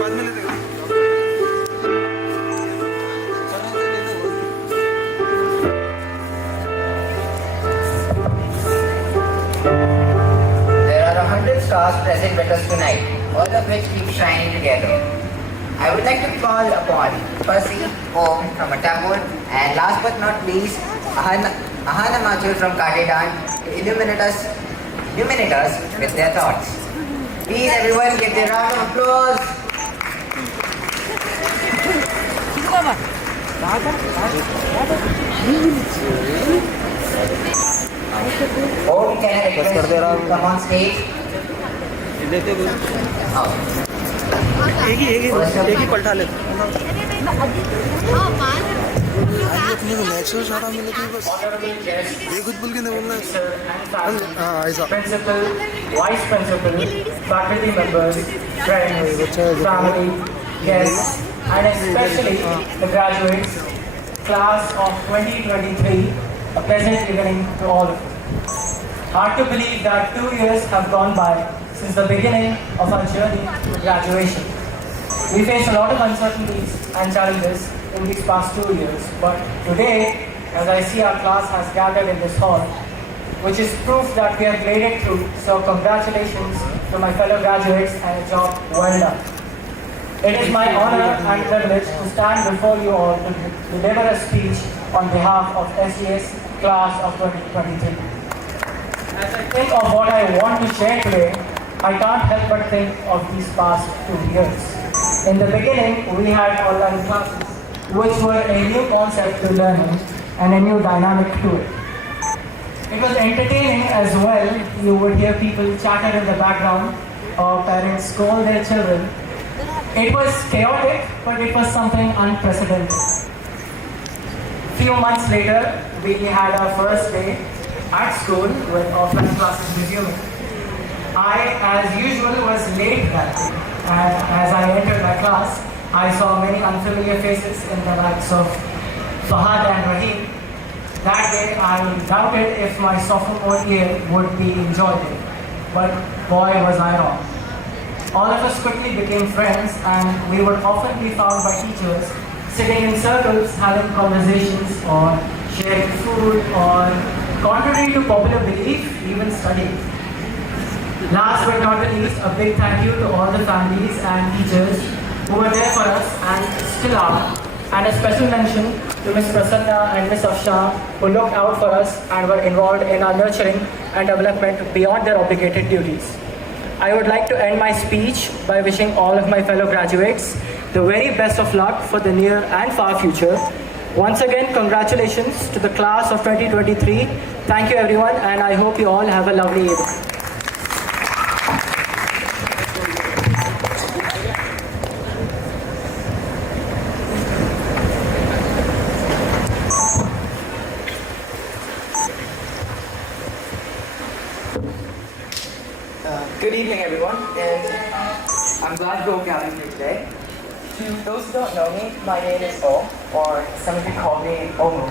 बाद में ले देगा। There are 100 stars present with us tonight, all of which keep shining together. I would like to call upon Percy, Om from Atambur, and last but not least, Ahana Machur from Katedan to illuminate us with their thoughts. Please everyone give a round of applause. Om, can I request you to come on stage? एक ही पलटा ले। अपने को natural सारा मिले तो बस ये कुछ बोल के नहीं बोलना है। हाँ ऐसा। Principal, vice principal, faculty members, friends, family, guests, and especially the graduates, class of 2023, a pleasant evening to all of you. Hard to believe that 2 years have gone by since the beginning of our journey to graduation. We faced a lot of uncertainties and challenges in these past 2 years, but today, as I see our class has gathered in this hall, which is proof that we have made it through, so congratulations to my fellow graduates and a job well done. It is my honor and privilege to stand before you all to deliver a speech on behalf of SES class of 2023. As I think of what I want to share today, I can't help but think of these past 2 years. In the beginning, we had online classes, which were a new concept to learning and a new dynamic to it. It was entertaining as well. You would hear people chatter in the background or parents scold their children. It was chaotic, but it was something unprecedented. Few months later, we had our first day at school with offline classes resuming. I, as usual, was late that day, and as I entered my class, I saw many unfamiliar faces in the likes of Fahad and Rahim. That day, I doubted if my sophomore year would be enjoyable, but boy was I wrong. All of us quickly became friends, and we would often be found by teachers sitting in circles having conversations or sharing food or Contrary to popular belief, even studying. Last but not the least, a big thank you to all the families and teachers who were there for us and still are. And a special mention to Ms. Prasanna and Ms. Afsha, who looked out for us and were involved in our nurturing and development beyond their obligated duties. I would like to end my speech by wishing all of my fellow graduates the very best of luck for the near and far future. Once again, congratulations to the class of 2023. Thank you everyone, and I hope you all have a lovely evening. Good evening, everyone, and I'm glad to go gathered here today. To those who don't know me, my name is O, or some of you call me Omu.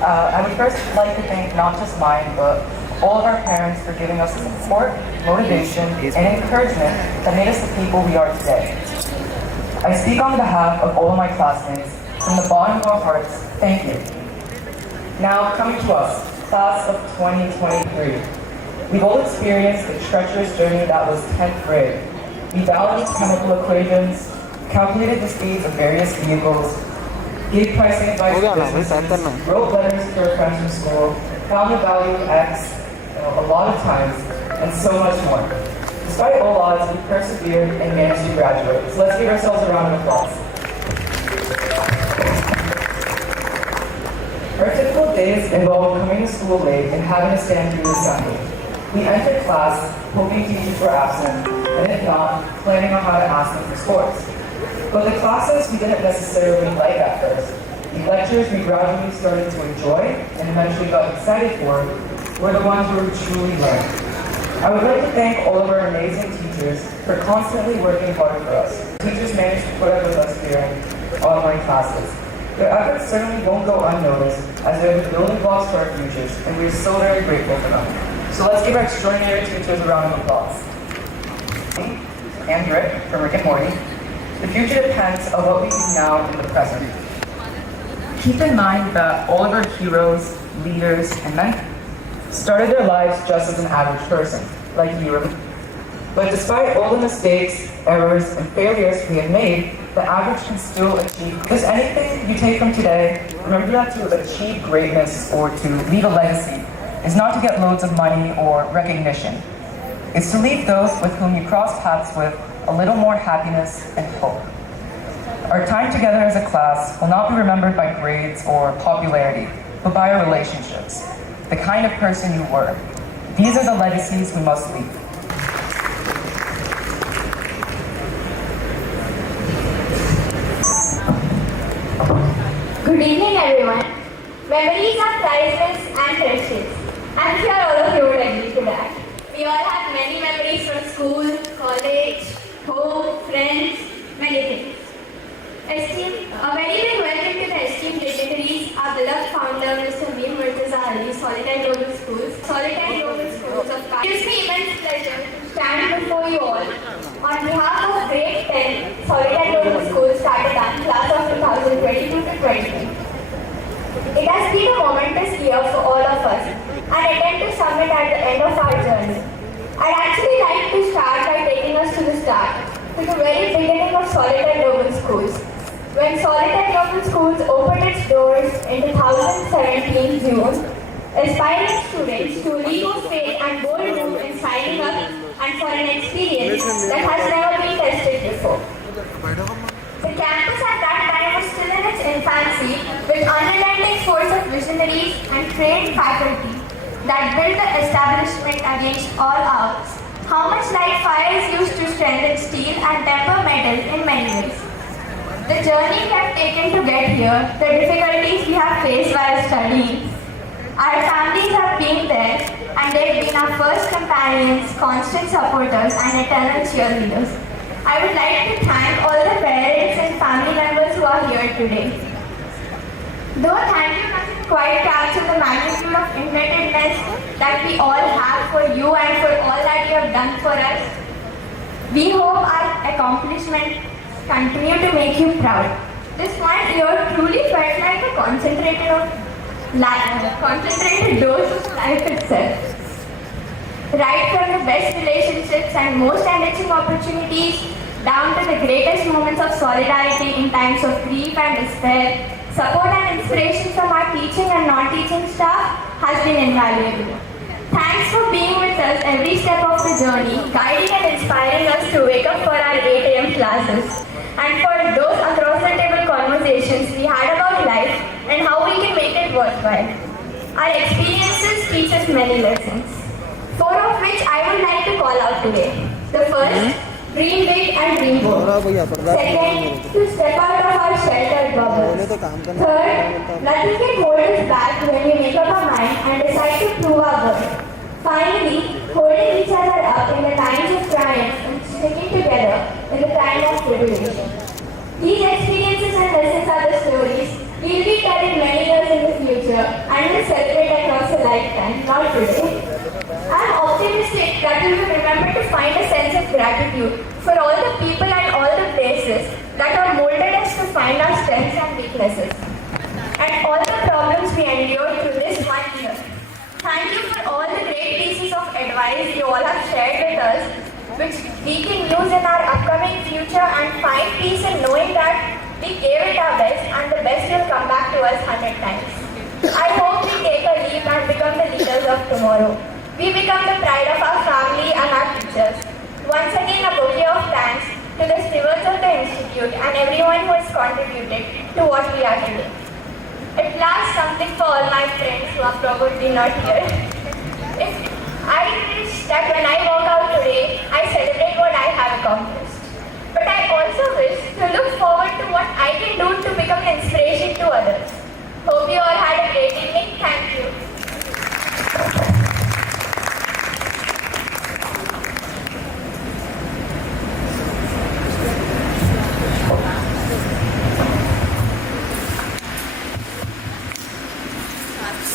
I would first like to thank not just mine, but all of our parents for giving us the support, motivation, and encouragement that made us the people we are today. I speak on behalf of all of my classmates. From the bottom of our hearts, thank you. Now, coming to us, class of 2023. We've all experienced the treacherous journey that was 10th grade. We balanced chemical equations, calculated the speeds of various vehicles, gave pricing advice to businesses, wrote letters to our friends from school, found the value of X a lot of times, and so much more. Despite all odds, we persevered and managed to graduate. So let's give ourselves a round of applause. Our typical days involve coming to school late and having to stand through the assembly. We entered class hoping teachers were absent, and if not, planning on how to ask them for sports. But the classes we didn't necessarily like at first, the lectures we gradually started to enjoy and eventually got excited for, were the ones where we truly learned. I would like to thank all of our amazing teachers for constantly working hard for us. Teachers managed to put up with us during online classes. Their efforts certainly won't go unnoticed, as they're the building blocks for our futures, and we are so very grateful for them. So let's give our extraordinary teachers a round of applause. And Rick from Rick and Morty. The future depends on what we do now in the present. Keep in mind that all of our heroes, leaders, and mentors started their lives just as an average person, like you or me. But despite all the mistakes, errors, and failures we have made, the average can still achieve. If there's anything you take from today, remember that to achieve greatness or to leave a legacy is not to get loads of money or recognition. It's to leave those with whom you cross paths with a little more happiness and hope. Our time together as a class will not be remembered by grades or popularity, but by our relationships, the kind of person you were. These are the legacies we must leave. Good evening, everyone. Memories are priceless and precious. I'm sure all of you would agree to that. We all have many memories from school, college, home, friends, many things. A very big welcome to the esteemed dignitaries, our beloved founder, Mr. V. Murtaza, Solitaire Global Schools. Solitaire Global Schools of It gives me immense pleasure to stand before you all. On behalf of Grade 10, Solitaire Global Schools started at class of 2022 to 23. It has been a momentous year for all of us, and I intend to submit at the end of our journey. I'd actually like to start by taking us to the start, to the very beginning of Solitaire Global Schools. When Solitaire Global Schools opened its doors in 2017 June, aspiring students to leap of faith and bold move in signing up and for an experience that has never been tested before. The campus at that time was still in its infancy, with unrelenting force of visionaries and trained faculty that built the establishment against all odds. How much like fire is used to strengthen steel and temper metal in many ways. The journey we have taken to get here, the difficulties we have faced while studying, our families have been there, and they've been our first companions, constant supporters, and eternal cheerleaders. I would like to thank all the parents and family members who are here today. Though thank you doesn't quite capture the magnitude of indebtedness that we all have for you and for all that you have done for us, we hope our accomplishments continue to make you proud. This 1 year truly felt like a concentrated of concentrated dose of life itself. Right from the best relationships and most enriching opportunities down to the greatest moments of solidarity in times of grief and despair, support and inspiration from our teaching and non-teaching staff has been invaluable. Thanks for being with us every step of the journey, guiding and inspiring us to wake up for our 8 a.m. classes, and for those across the table conversations we had about life and how we can make it worthwhile. Our experiences teach us many lessons, 4 of which I would like to call out today. The first, dream big and dream bold. Second, to step out of our sheltered bubbles. Third, nothing can hold us back when we make up our mind and decide to prove our worth. Finally, holding each other up in the times of triumph and sticking together in the time of tribulation. These experiences and lessons are the stories we'll be telling many years in the future and will celebrate across a lifetime, not today. I'm optimistic that we will remember to find a sense of gratitude for all the people and all the places that have molded us to find our strengths and weaknesses, and all the problems we endured through this 1 year. Thank you for all the great pieces of advice you all have shared with us, which we can use in our upcoming future, and find peace in knowing that we gave it our best and the best will come back to us 100 times. I hope we take a leap and become the leaders of tomorrow. We become the pride of our family and our teachers. Once again, a bouquet of thanks to the stewards of the Institute and everyone who has contributed to what we are today. At last, something for all my friends who are probably not here. I wish that when I walk out today, I celebrate what I have accomplished. But I also wish to look forward to what I can do to become an inspiration to others. Hope you all had a great evening. Thank you.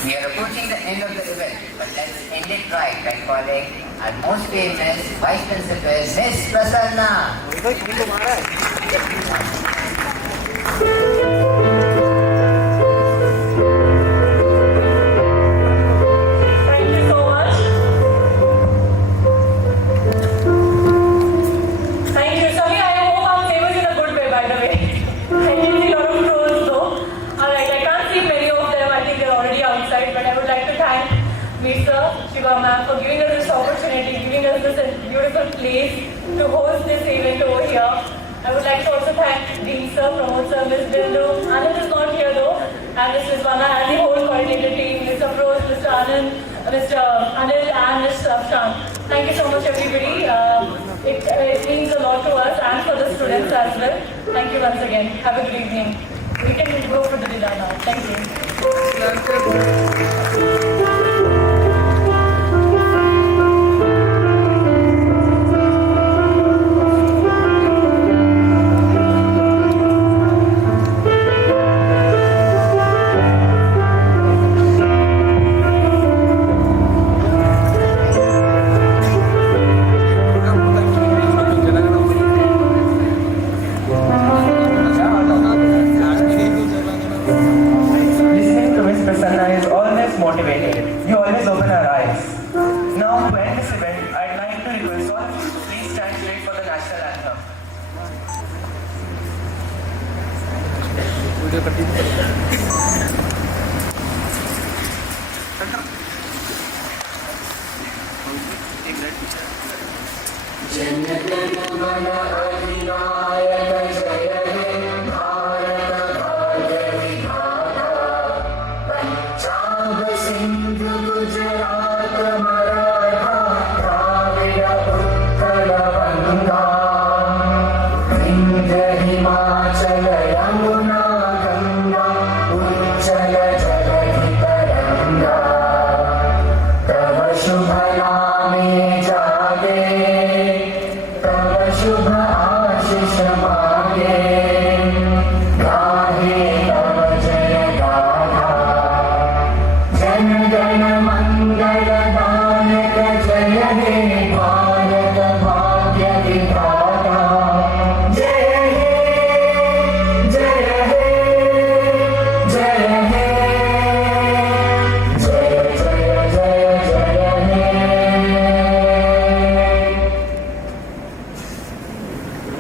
We are approaching the end of the event, but let's end it right by calling our most famous Vice Principal, Miss Prasanna. Thank you so much. Thank you, Sami. I hope I'm famous in a good way, by the way. I can see a lot of trolls though. Alright, I can't see many of them. I think they're already outside, but I would like to thank Mr. Shiva ma'am for giving us this opportunity, giving us this beautiful place to host this event over here. I would like to also thank Dean Sir, Pramod Sir, Ms. Bindu. Anand is not here though, and Ms. Vishwana and the whole coordinator team, Mr. Pros, Mr. Anand, Mr. Anil and Mr. Afshan. Thank you so much everybody. It means a lot to us and for the students as well. Thank you once again. Have a good evening. We can go for the dinner now. Thank you. Listening to Miss Prasanna is always motivating. You always open our eyes. Now, to end this event, I'd like to request all of you to please stand straight for the national anthem.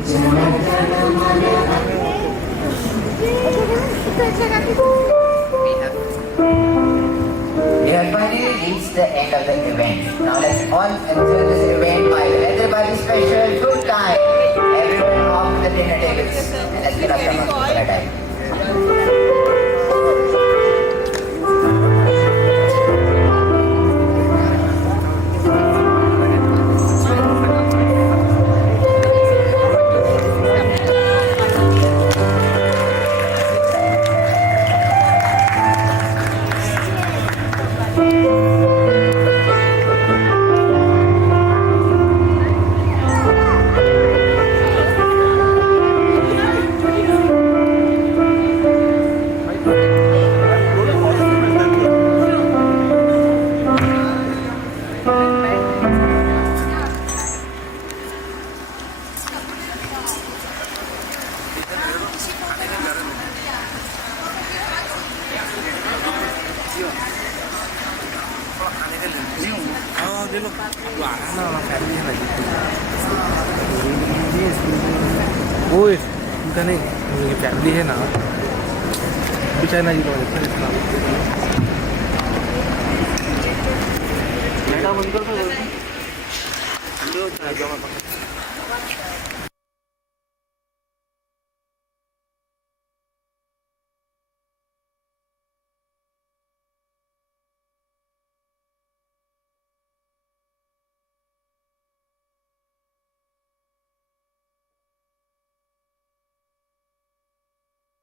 We have finally reached the end of the event. Now let's all enjoy this event by everybody special food time. Everyone off the dinner tables. And let's get up some for a time. ले लो ना family है वो उनका नहीं उनकी family है ना अभी चाइना जी लोग मैडम उनको